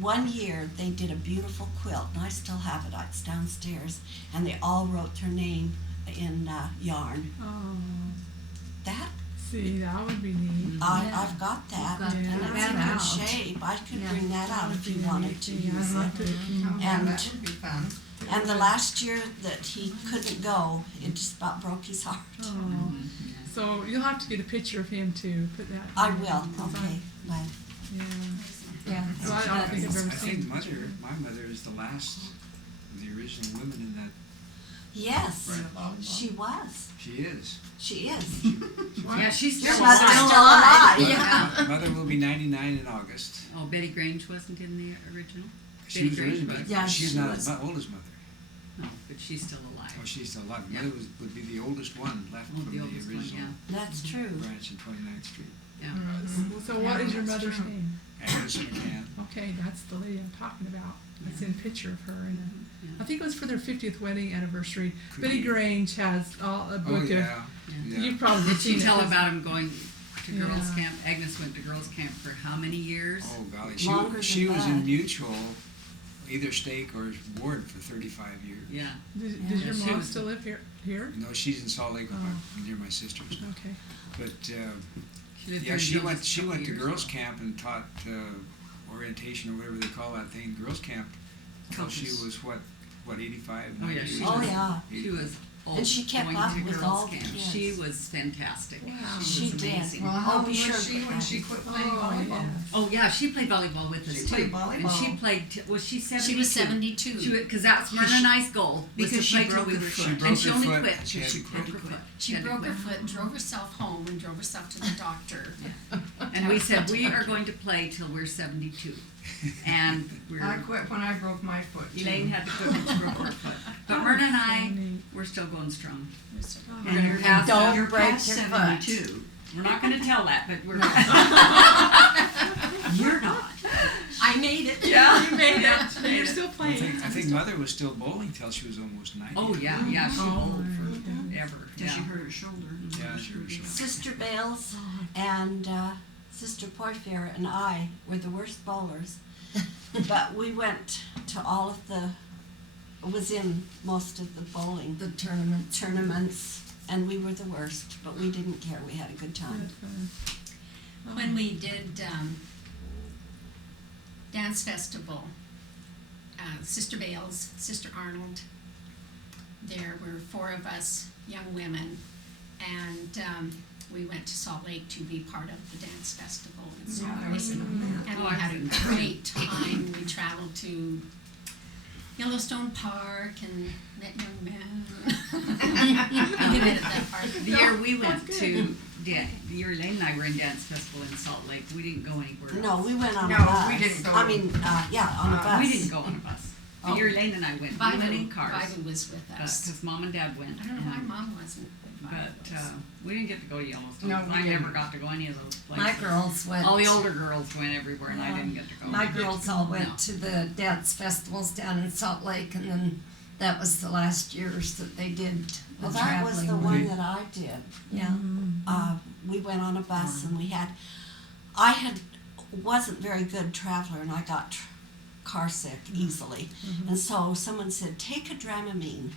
one year they did a beautiful quilt, and I still have it. It's downstairs, and they all wrote their name in yarn. Oh, That see, that would be neat. I've got that, Got and that it's in out. good shape. I could Yeah. bring that out if you wanted to Yeah, use I'd it. love to. And That would be fun. And the last year that he couldn't go, it just about broke his heart. Oh. So you'll have to get a picture of him too. Put that. I in will, there, 'cause okay, but Yeah. Yeah. So I don't think I've ever I seen. think my mother is the last of the original women in that. yes, Right. she was. She is. She is. Yeah, she's Your still mother's alive. still alive. Mother, mother will be 99 in August. Oh, Betty Grange wasn't in the original? She was Betty Grange originally, was. Yeah, she's she not was. as old as mother. No, but she's still alive. Oh, she's still alive. Yeah. Mother would be the oldest one left Oh, from the the oldest one, original That's true. branch in 29th Street. Yeah. So what is your mother's name? Agnes McCann. Okay, that's the lady I'm talking about. It's in picture of her. And I think it was for their 50th wedding anniversary. Could Betty be. Grange has a Oh, book yeah. Yeah. of. You've probably Did she seen tell it. about him going to girls' Yeah. camp? Agnes went to girls' camp for how many years? Oh, golly. Longer She than was that. in Mutual, either Stake or Ward for 35 years. Yeah. Does Yeah, your she mom was- still live here? No, she's in Salt Lake with Oh. near my sisters. Okay. But She lived yeah, here she until went. just a She couple went to years girls' ago. camp and taught orientation or whatever they call that thing. Girls' camp till she Focus. was what 85. Oh, yeah, 90 she years Oh, was, old. yeah. She was old, And she kept going up to with girls' all the camp. kids. She was fantastic. Wow. She She was did. amazing. Well, how Oh, old be was sure she to when add she it. quit playing Oh, volleyball? yeah. Oh yeah, she played volleyball with us She too. played volleyball. And she played. Was she 72? She was 72. Because that's Myrna and I's goal. Was Because to she play till broke we her were foot. She and broke she her only foot. quit. She had to She quit. broke her foot. She had to broke her quit. foot, drove herself home, and drove herself to the doctor. And we said we are going to play till we're 72. And I quit when I broke my foot. too. Elaine had to quit when she broke her foot. But Myrna and I, we're still going strong. We're And gonna you're pass don't you're break past your foot. 72. We're not going to tell that, but we're. You're not. I made it. Yeah, you made it. Made You're it. still I playing. think Mother was still bowling till she was almost 90. Oh yeah, yeah, she Oh, bowled my forever. Till Yeah. she hurt her shoulder. Yeah, she was. Sister Bales and Sister Porphyr and I were the worst bowlers, but we went to all of the, was in most of the bowling The tournament. tournaments, and we were the worst, but we didn't care. We had a good time. When we did dance festival, Sister Bales, Sister Arnold, there were 4 of us young women, and we went to Salt Lake to be part of the dance festival in Salt Yeah, I Lake. was in And we had a great time. We traveled to Yellowstone Park and met young men. We met at that park. The year we went to, the year Elaine and I were in dance festival in Salt Lake, we didn't go anywhere else. No, we went on No, a bus. we didn't go. I mean, yeah, on a bus. We didn't go on a bus. The Oh. year Elaine and I went, we went in Bible, cars. Bible was with us. Because Mom and Dad went. I don't know why and- Mom wasn't. with Bible But with us. we didn't get to go to Yellowstone. No, 'cause we I never didn't. got to go any of those places. My girls went. All the older girls went everywhere, and I Yeah. didn't get to go. My girls all went No. to the dance festivals down in Salt Lake, and then that was the last years that they did the Well, that was the traveling. one that I did. Yeah. We went on a bus and I wasn't very good traveler and I got car sick easily. And so someone said, take a Dramamine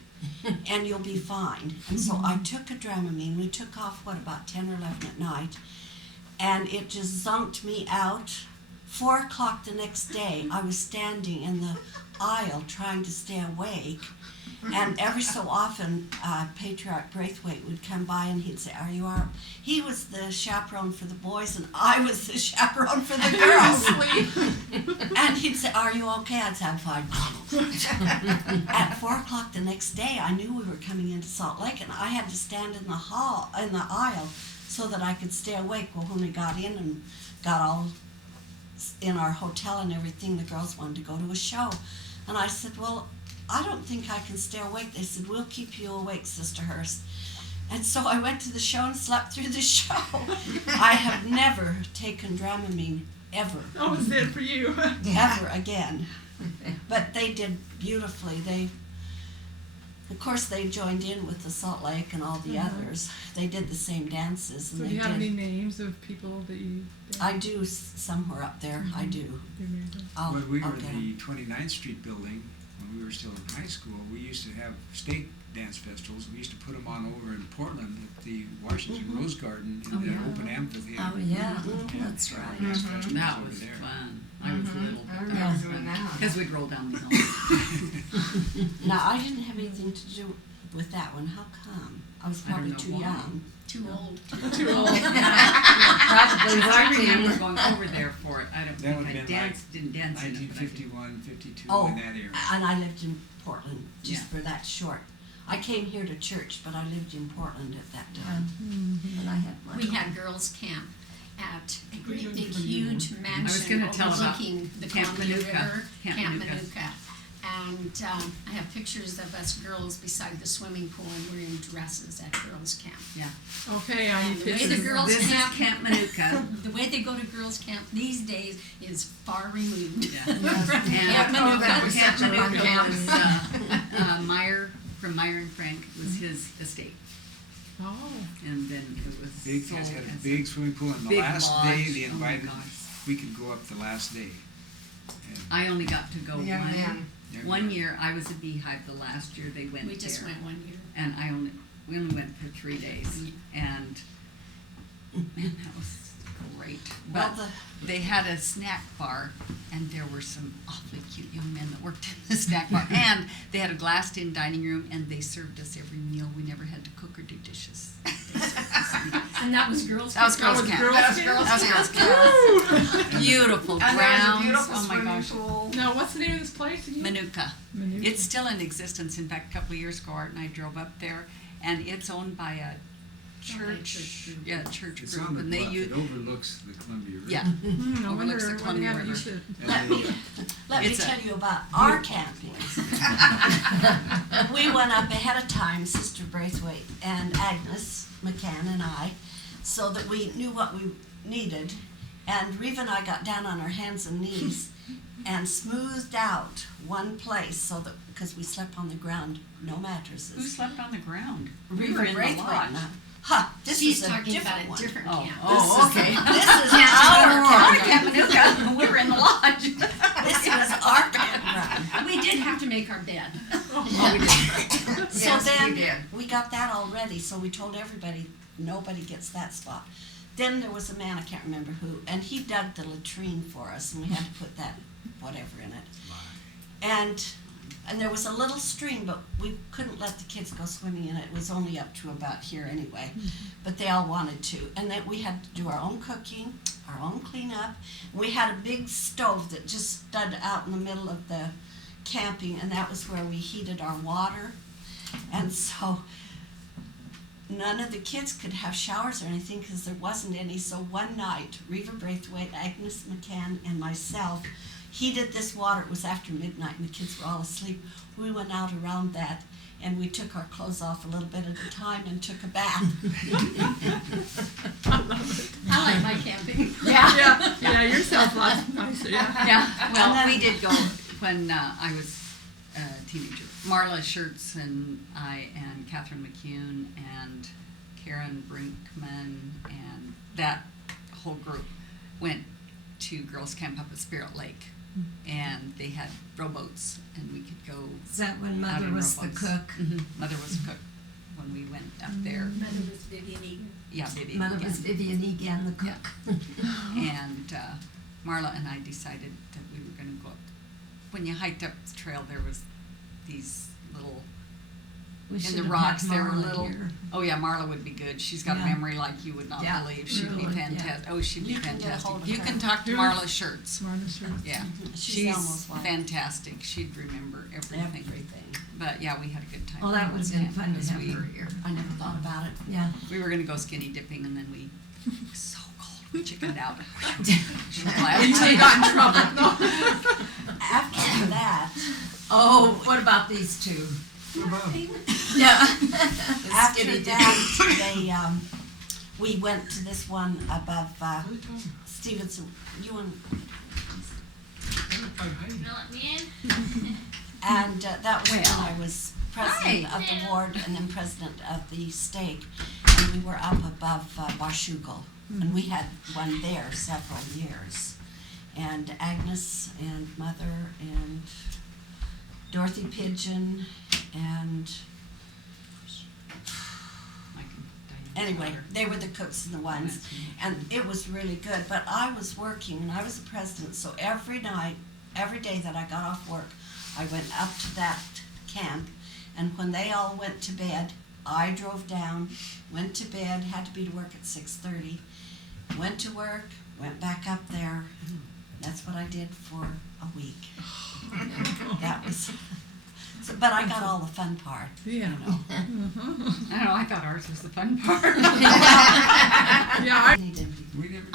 and you'll be fine. And so I took a Dramamine. We took off, about 10 or 11 at night. And it just zonked me out. 4 o'clock the next day, I was standing in the aisle trying to stay awake. And every so often, Patriarch Braithwaite would come by and he'd say, are you all right? He was the chaperone for the boys and I was the chaperone for the girls. And he'd say, are you okay? I'd say, I'm fine. At 4 o'clock the next day, I knew we were coming into Salt Lake and I had to stand in the aisle so that I could stay awake. Well, when we got in and got all in our hotel and everything, the girls wanted to go to a show. And I said, well, I don't think I can stay awake. They said, we'll keep you awake, Sister Hurst. And so I went to the show and slept through the show. I have never taken Dramamine, ever, That was it for you. ever again. But they did beautifully. Of course, they joined in with the Salt Lake and all the others. They did the same dances. And So do they you have did. any names of people that you I do somewhere up there. I do. remember? I'll When we were get 'em. in the 29th Street building, when we were still in high school, we used to have state dance festivals. We used to put them on over in Portland at the Washington Rose Garden in Oh, the yeah. open amphitheater. Oh, yeah. Yeah, That's our right. dance festivals That over was there. fun. I was little. I remember doing that. Because we'd roll down the hill. Now, I didn't have anything to do with that one. How come? I was I don't probably know too why. young. Too old. Too old. Probably I remember working. going over there for it. I don't That would think I have been danced, didn't dance in it, but I did. 1951, 52, Oh, in that era. and I lived in Portland just Yeah. for that short. I came here to church, but I lived in Portland at that time. And I had we had girls' camp at a great big huge mansion gonna tell about overlooking the Camp Columbia Manuka. River, Camp Camp Manuka. Manuka. And I have pictures of us girls beside the swimming pool, and we're in dresses at girls' camp. Okay, I And need the way the pictures. girls This is camp, Camp Manuka. the way they go to girls' camp these days is far removed. Yeah. from And Camp Manuka. that was Camp such a fun Manuka camp. was, Meyer, from Meyer and Frank, was his estate. Oh, And then it was Big, sold guys had a as big swimming pool, and the big last lodge. day they Oh my invited, gosh. we could go up the last day. And I only got to go The young man. young one man- year. I was a beehive. The last year they went We just there. went 1 year. And we only went for 3 days, and man, that was great. Well, But they had a snack bar, and there were some awfully cute young men that worked in the snack bar. And they had a glassed-in dining room, and they served us every meal. We never had to cook or do dishes. They served us meals. And that was girls' That was camp. girls' camp. Girls' That was camp? girls' camp. Ooh. Beautiful And there's a grounds. beautiful Oh my swimming gosh. pool. Now, what's the name of this place again? Manuka. Manuka. It's still in existence. In fact, a couple of years ago, Art and I drove up there, and it's owned by a church, group. church It's group, on the and they bluff, use, it overlooks the Columbia River. yeah, I wonder overlooks the what they Columbia have. You River. should. And Let they- me let me It's a- tell you about our camping. We went up ahead of time, Sister Braithwaite and Agnes McCann and I, so that we knew what we needed. And Reva and I got down on our hands and knees and smoothed out one place so that, because we slept on the ground, no who mattresses. slept on the ground? Reva in the Braithwaite. lodge. and I. Huh, this She's is a talking different about a one. different Oh, camp. oh, okay. This is our campground. Manuka, we were in the lodge. This was our campground. We did have to make our bed. So Yes, we then did. we got that all ready, so we told everybody nobody gets that spot. Then there was a man, I can't remember who, and he dug the latrine for us, and we had to put that whatever in it. And there was a little stream, but we couldn't let the kids go swimming in it. It was only up to about here anyway, but they all wanted to. And then we had to do our own cooking, our own cleanup. We had a big stove that just stood out in the middle of the camping, and that was where we heated our water. And so none of the kids could have showers or anything because there wasn't any. So one night, Reva Braithwaite, Agnes McCann, and myself heated this water. It was after midnight and the kids were all asleep. We went out around that and we took our clothes off a little bit at a time and took a bath. I like my camping. Yeah, yourself lots nicer. Yeah. Yeah, well, And then- we did go when I was a teenager. Marla Schertz and I and Catherine McCune and Karen Brinkman and that whole group went to girls' camp up at Spirit Lake. And they had rowboats, and we could go. Is that when out Mother in was the rowboats. cook? Mother was the cook when we went up there. Mother was Vivian Egan. Yeah, Vivian. Mother again. was Vivian Egan, the cook. And Marla and I decided that we were going to go up. When you hiked up the trail, there was these little We in should the have rocks. had There were Marla little. here. Oh yeah, Marla would be good. She's got Yeah. a memory like you would not Yeah, believe. She'd really, be yeah. fantastic. Oh, she'd be You can get a fantastic. hold of You her. can talk to Who's- Marla Schertz. Smartest shirt. Yeah, She's Elmo's wife. fantastic. She'd remember everything. Everything. But yeah, we had a good time. Well, that would have been fun to Because have we, her here. I never thought about it. Yeah. we were going to go skinny dipping, and then we it was so cold. We chickened out. Glad. Until you got in trouble. No. After that, Oh, what about these two? Yeah. after that, they we went to this one above Stevenson. You and and that was when I was president of the ward and then president of the stake, and we were up above Washougal, and we had one there several years, and Agnes and Mother and Dorothy Pigeon and anyway, they were the cooks and the ones, and it was really good. But I was working and I was the president, so every night, every day that I got off work, I went up to that camp, and when they all went to bed, I drove down, went to bed, had to be to work at 6:30, went to work, went back up there. That's what I did for a week. That was, so, but I got all the fun part, you Yeah. know. I don't know. I thought ours was the fun part. Yeah, I, Needed. We never did.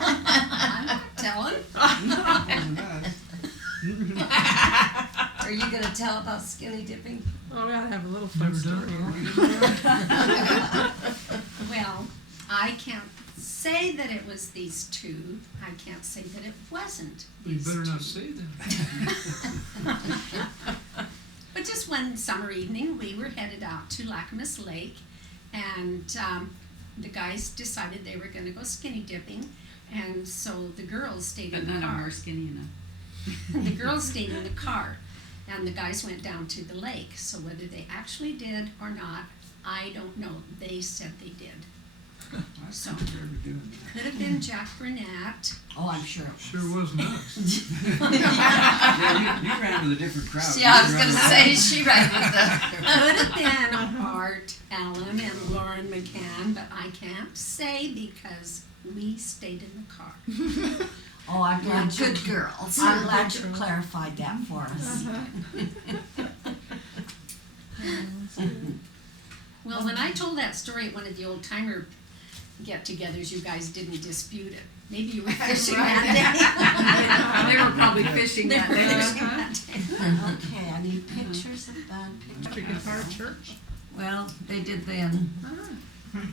I'm not telling. Wasn't us. Are you gonna tell about skinny dipping? Oh, we ought to have a little fun Never story done here. Well, I can't say that it was these two. I can't say that it wasn't You these better two. not say that. But just one summer evening, we were headed out to Lacamas Lake, and the guys decided they were going to go skinny dipping, and so the girls stayed But in the none of them car. are skinny enough. The girls stayed in the car, and the guys went down to the lake. So whether they actually did or not, I don't know. They said they did. I So- don't remember doing that. Could have been Jack Burnett. Oh, I'm sure it was. Sure wasn't us. Yeah, you ran with a different crowd. Yeah, I was You gonna ran say, she ran with the. Could have been Art Allen and Lauren McCann, but I can't say because we stayed in the car. Oh, I'm You're glad you, good girls. I'm glad you clarified that for us. Well, when I told that story at one of the old timer get-togethers, you guys didn't dispute it. Maybe you were fishing that day. They were probably fishing that day. Okay, I need pictures of bad Did you pictures. get part of church? Well, they did then. Okay,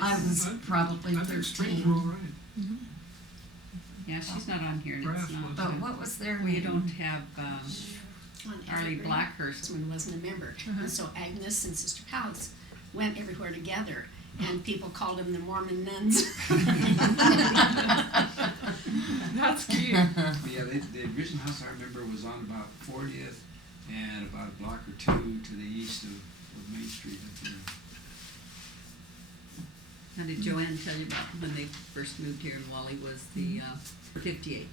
I this- was probably I think strings were all 13. right. Yeah, she's not on here, and Brass it's not. was. But what was their We name? don't have, On Arlie Evergreen. Blackhurst. When wasn't a member. And so Agnes and Sister Pals went everywhere together, and people called them the Mormon Nuns. That's cute. Yeah, the original house I remember was on about 40th and about a block or two to the east of Main Street up there. Now, did Joanne tell you about when they first moved here and Wally was the 58?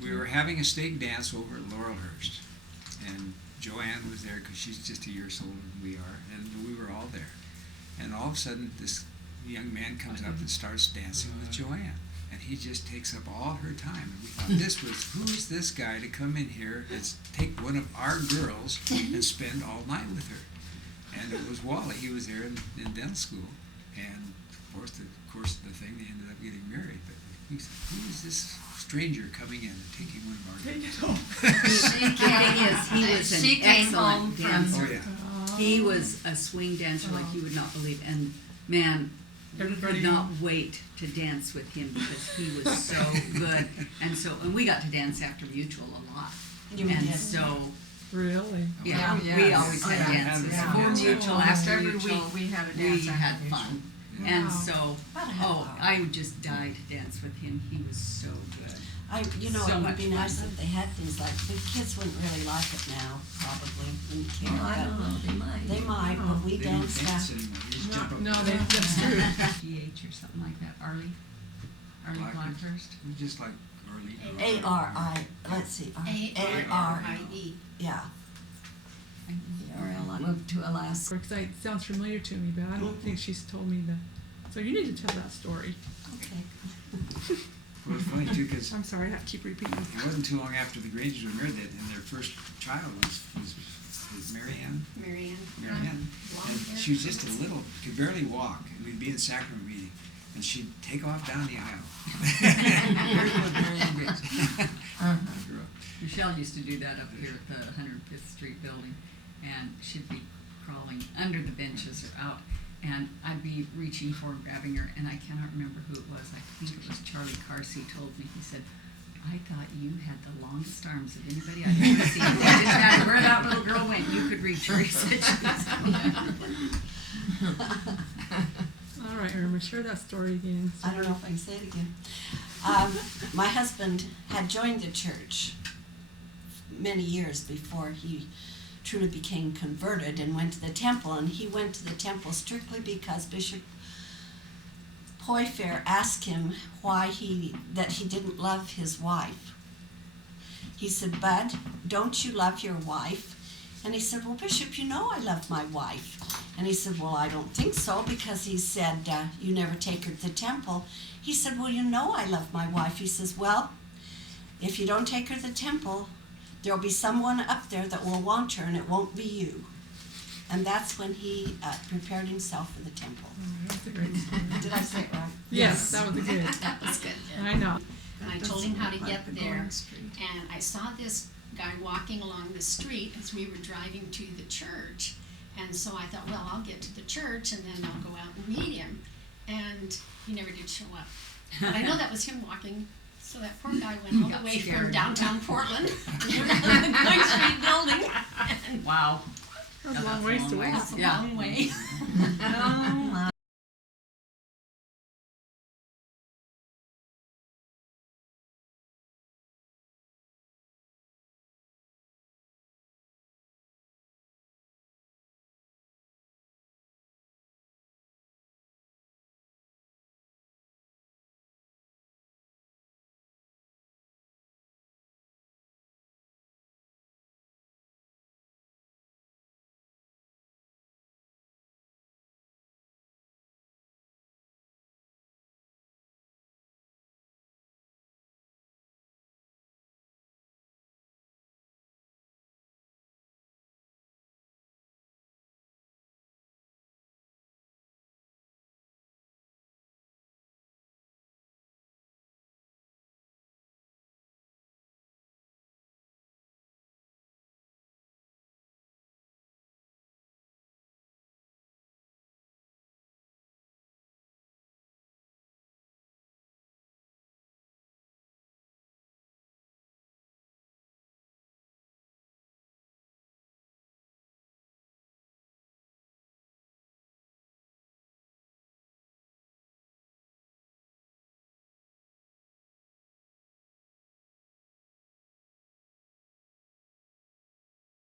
We were having a stake dance over at Laurelhurst, and Joanne was there because she's just a year older than we are, and we were all there. And all of a sudden, this young man comes up and starts dancing with Joanne, and he just takes up all her time. And we thought, who's this guy to come in here and take one of our girls and spend all night with her? And it was Wally. He was there in dental school, and of course, the thing, they ended up getting married. But we said, who is this stranger coming in and taking one of our Take girls? it home. He was an She came home excellent from. Oh, yeah. He was a swing dancer like you would not believe, and man, we Everybody- could not wait to dance with him because he was so good. And we got to dance after Mutual a lot. You And did. so, Really? yeah, Oh, we yes. always Oh, had yeah. dances. Yeah. Before Yeah. Mutual, Almost after every Mutual, week we had a we dance after had Mutual. fun. Wow. And so, About a half oh, hour. I would just die to dance with him. He was so good. You know, So it would much be fun. nice if they had things like, the kids wouldn't really like it now, probably, wouldn't care, Oh, I don't but know, they might. they might, but we They don't danced dance that. anymore. They just jump up. No, that's true. GH or something like that. Arlie Blackhurst. We just like early. A-R-I, let's see, A-R-I-E. yeah. I moved to Alaska. Because it sounds familiar to me, but I don't think she's told me that. So you need to tell that story. Okay. Well, it's funny too, because I'm sorry, I have to keep repeating. it wasn't too long after the Grangers were married that, and their first child was Marianne. Marianne. Marianne. Blonde And hair. she was just a little, could barely walk, and we'd be in sacrament meeting, and she'd take off down the aisle. Very good, very good. Girl. Michelle used to do that up here at the 105th Street building, and she'd be crawling under the benches or out, and I'd be reaching for and grabbing her, and I cannot remember who it was. I think it was Charlie Carsey told me. He said, I thought you had the longest arms of anybody I've ever seen. It didn't matter where that little girl went, you could reach her. He said she was All right, Irma, share that story again. I don't know if I can say it again. My husband had joined the church many years before he truly became converted and went to the temple. And he went to the temple strictly because Bishop Poyfair asked him why that he didn't love his wife. He said, Bud, don't you love your wife? And he said, well, Bishop, you know I love my wife. And he said, well, I don't think so, because he said, you never take her to the temple. He said, well, you know I love my wife. He says, well, if you don't take her to the temple, there'll be someone up there that will want her, and it won't be you. And that's when he prepared himself for the temple. That's a great story. Did I say it right? Yes, that was a good. That was good. I know. And I told him how to get there, and I saw this guy walking along the street as we were driving to the church. And so I thought, well, I'll get to the church and then I'll go out and meet him. And he never did show up. But I know that was him walking. So that poor guy went all the way from downtown Portland to the Going Street building. Wow. That's a long ways to walk. That's a long way. Yeah.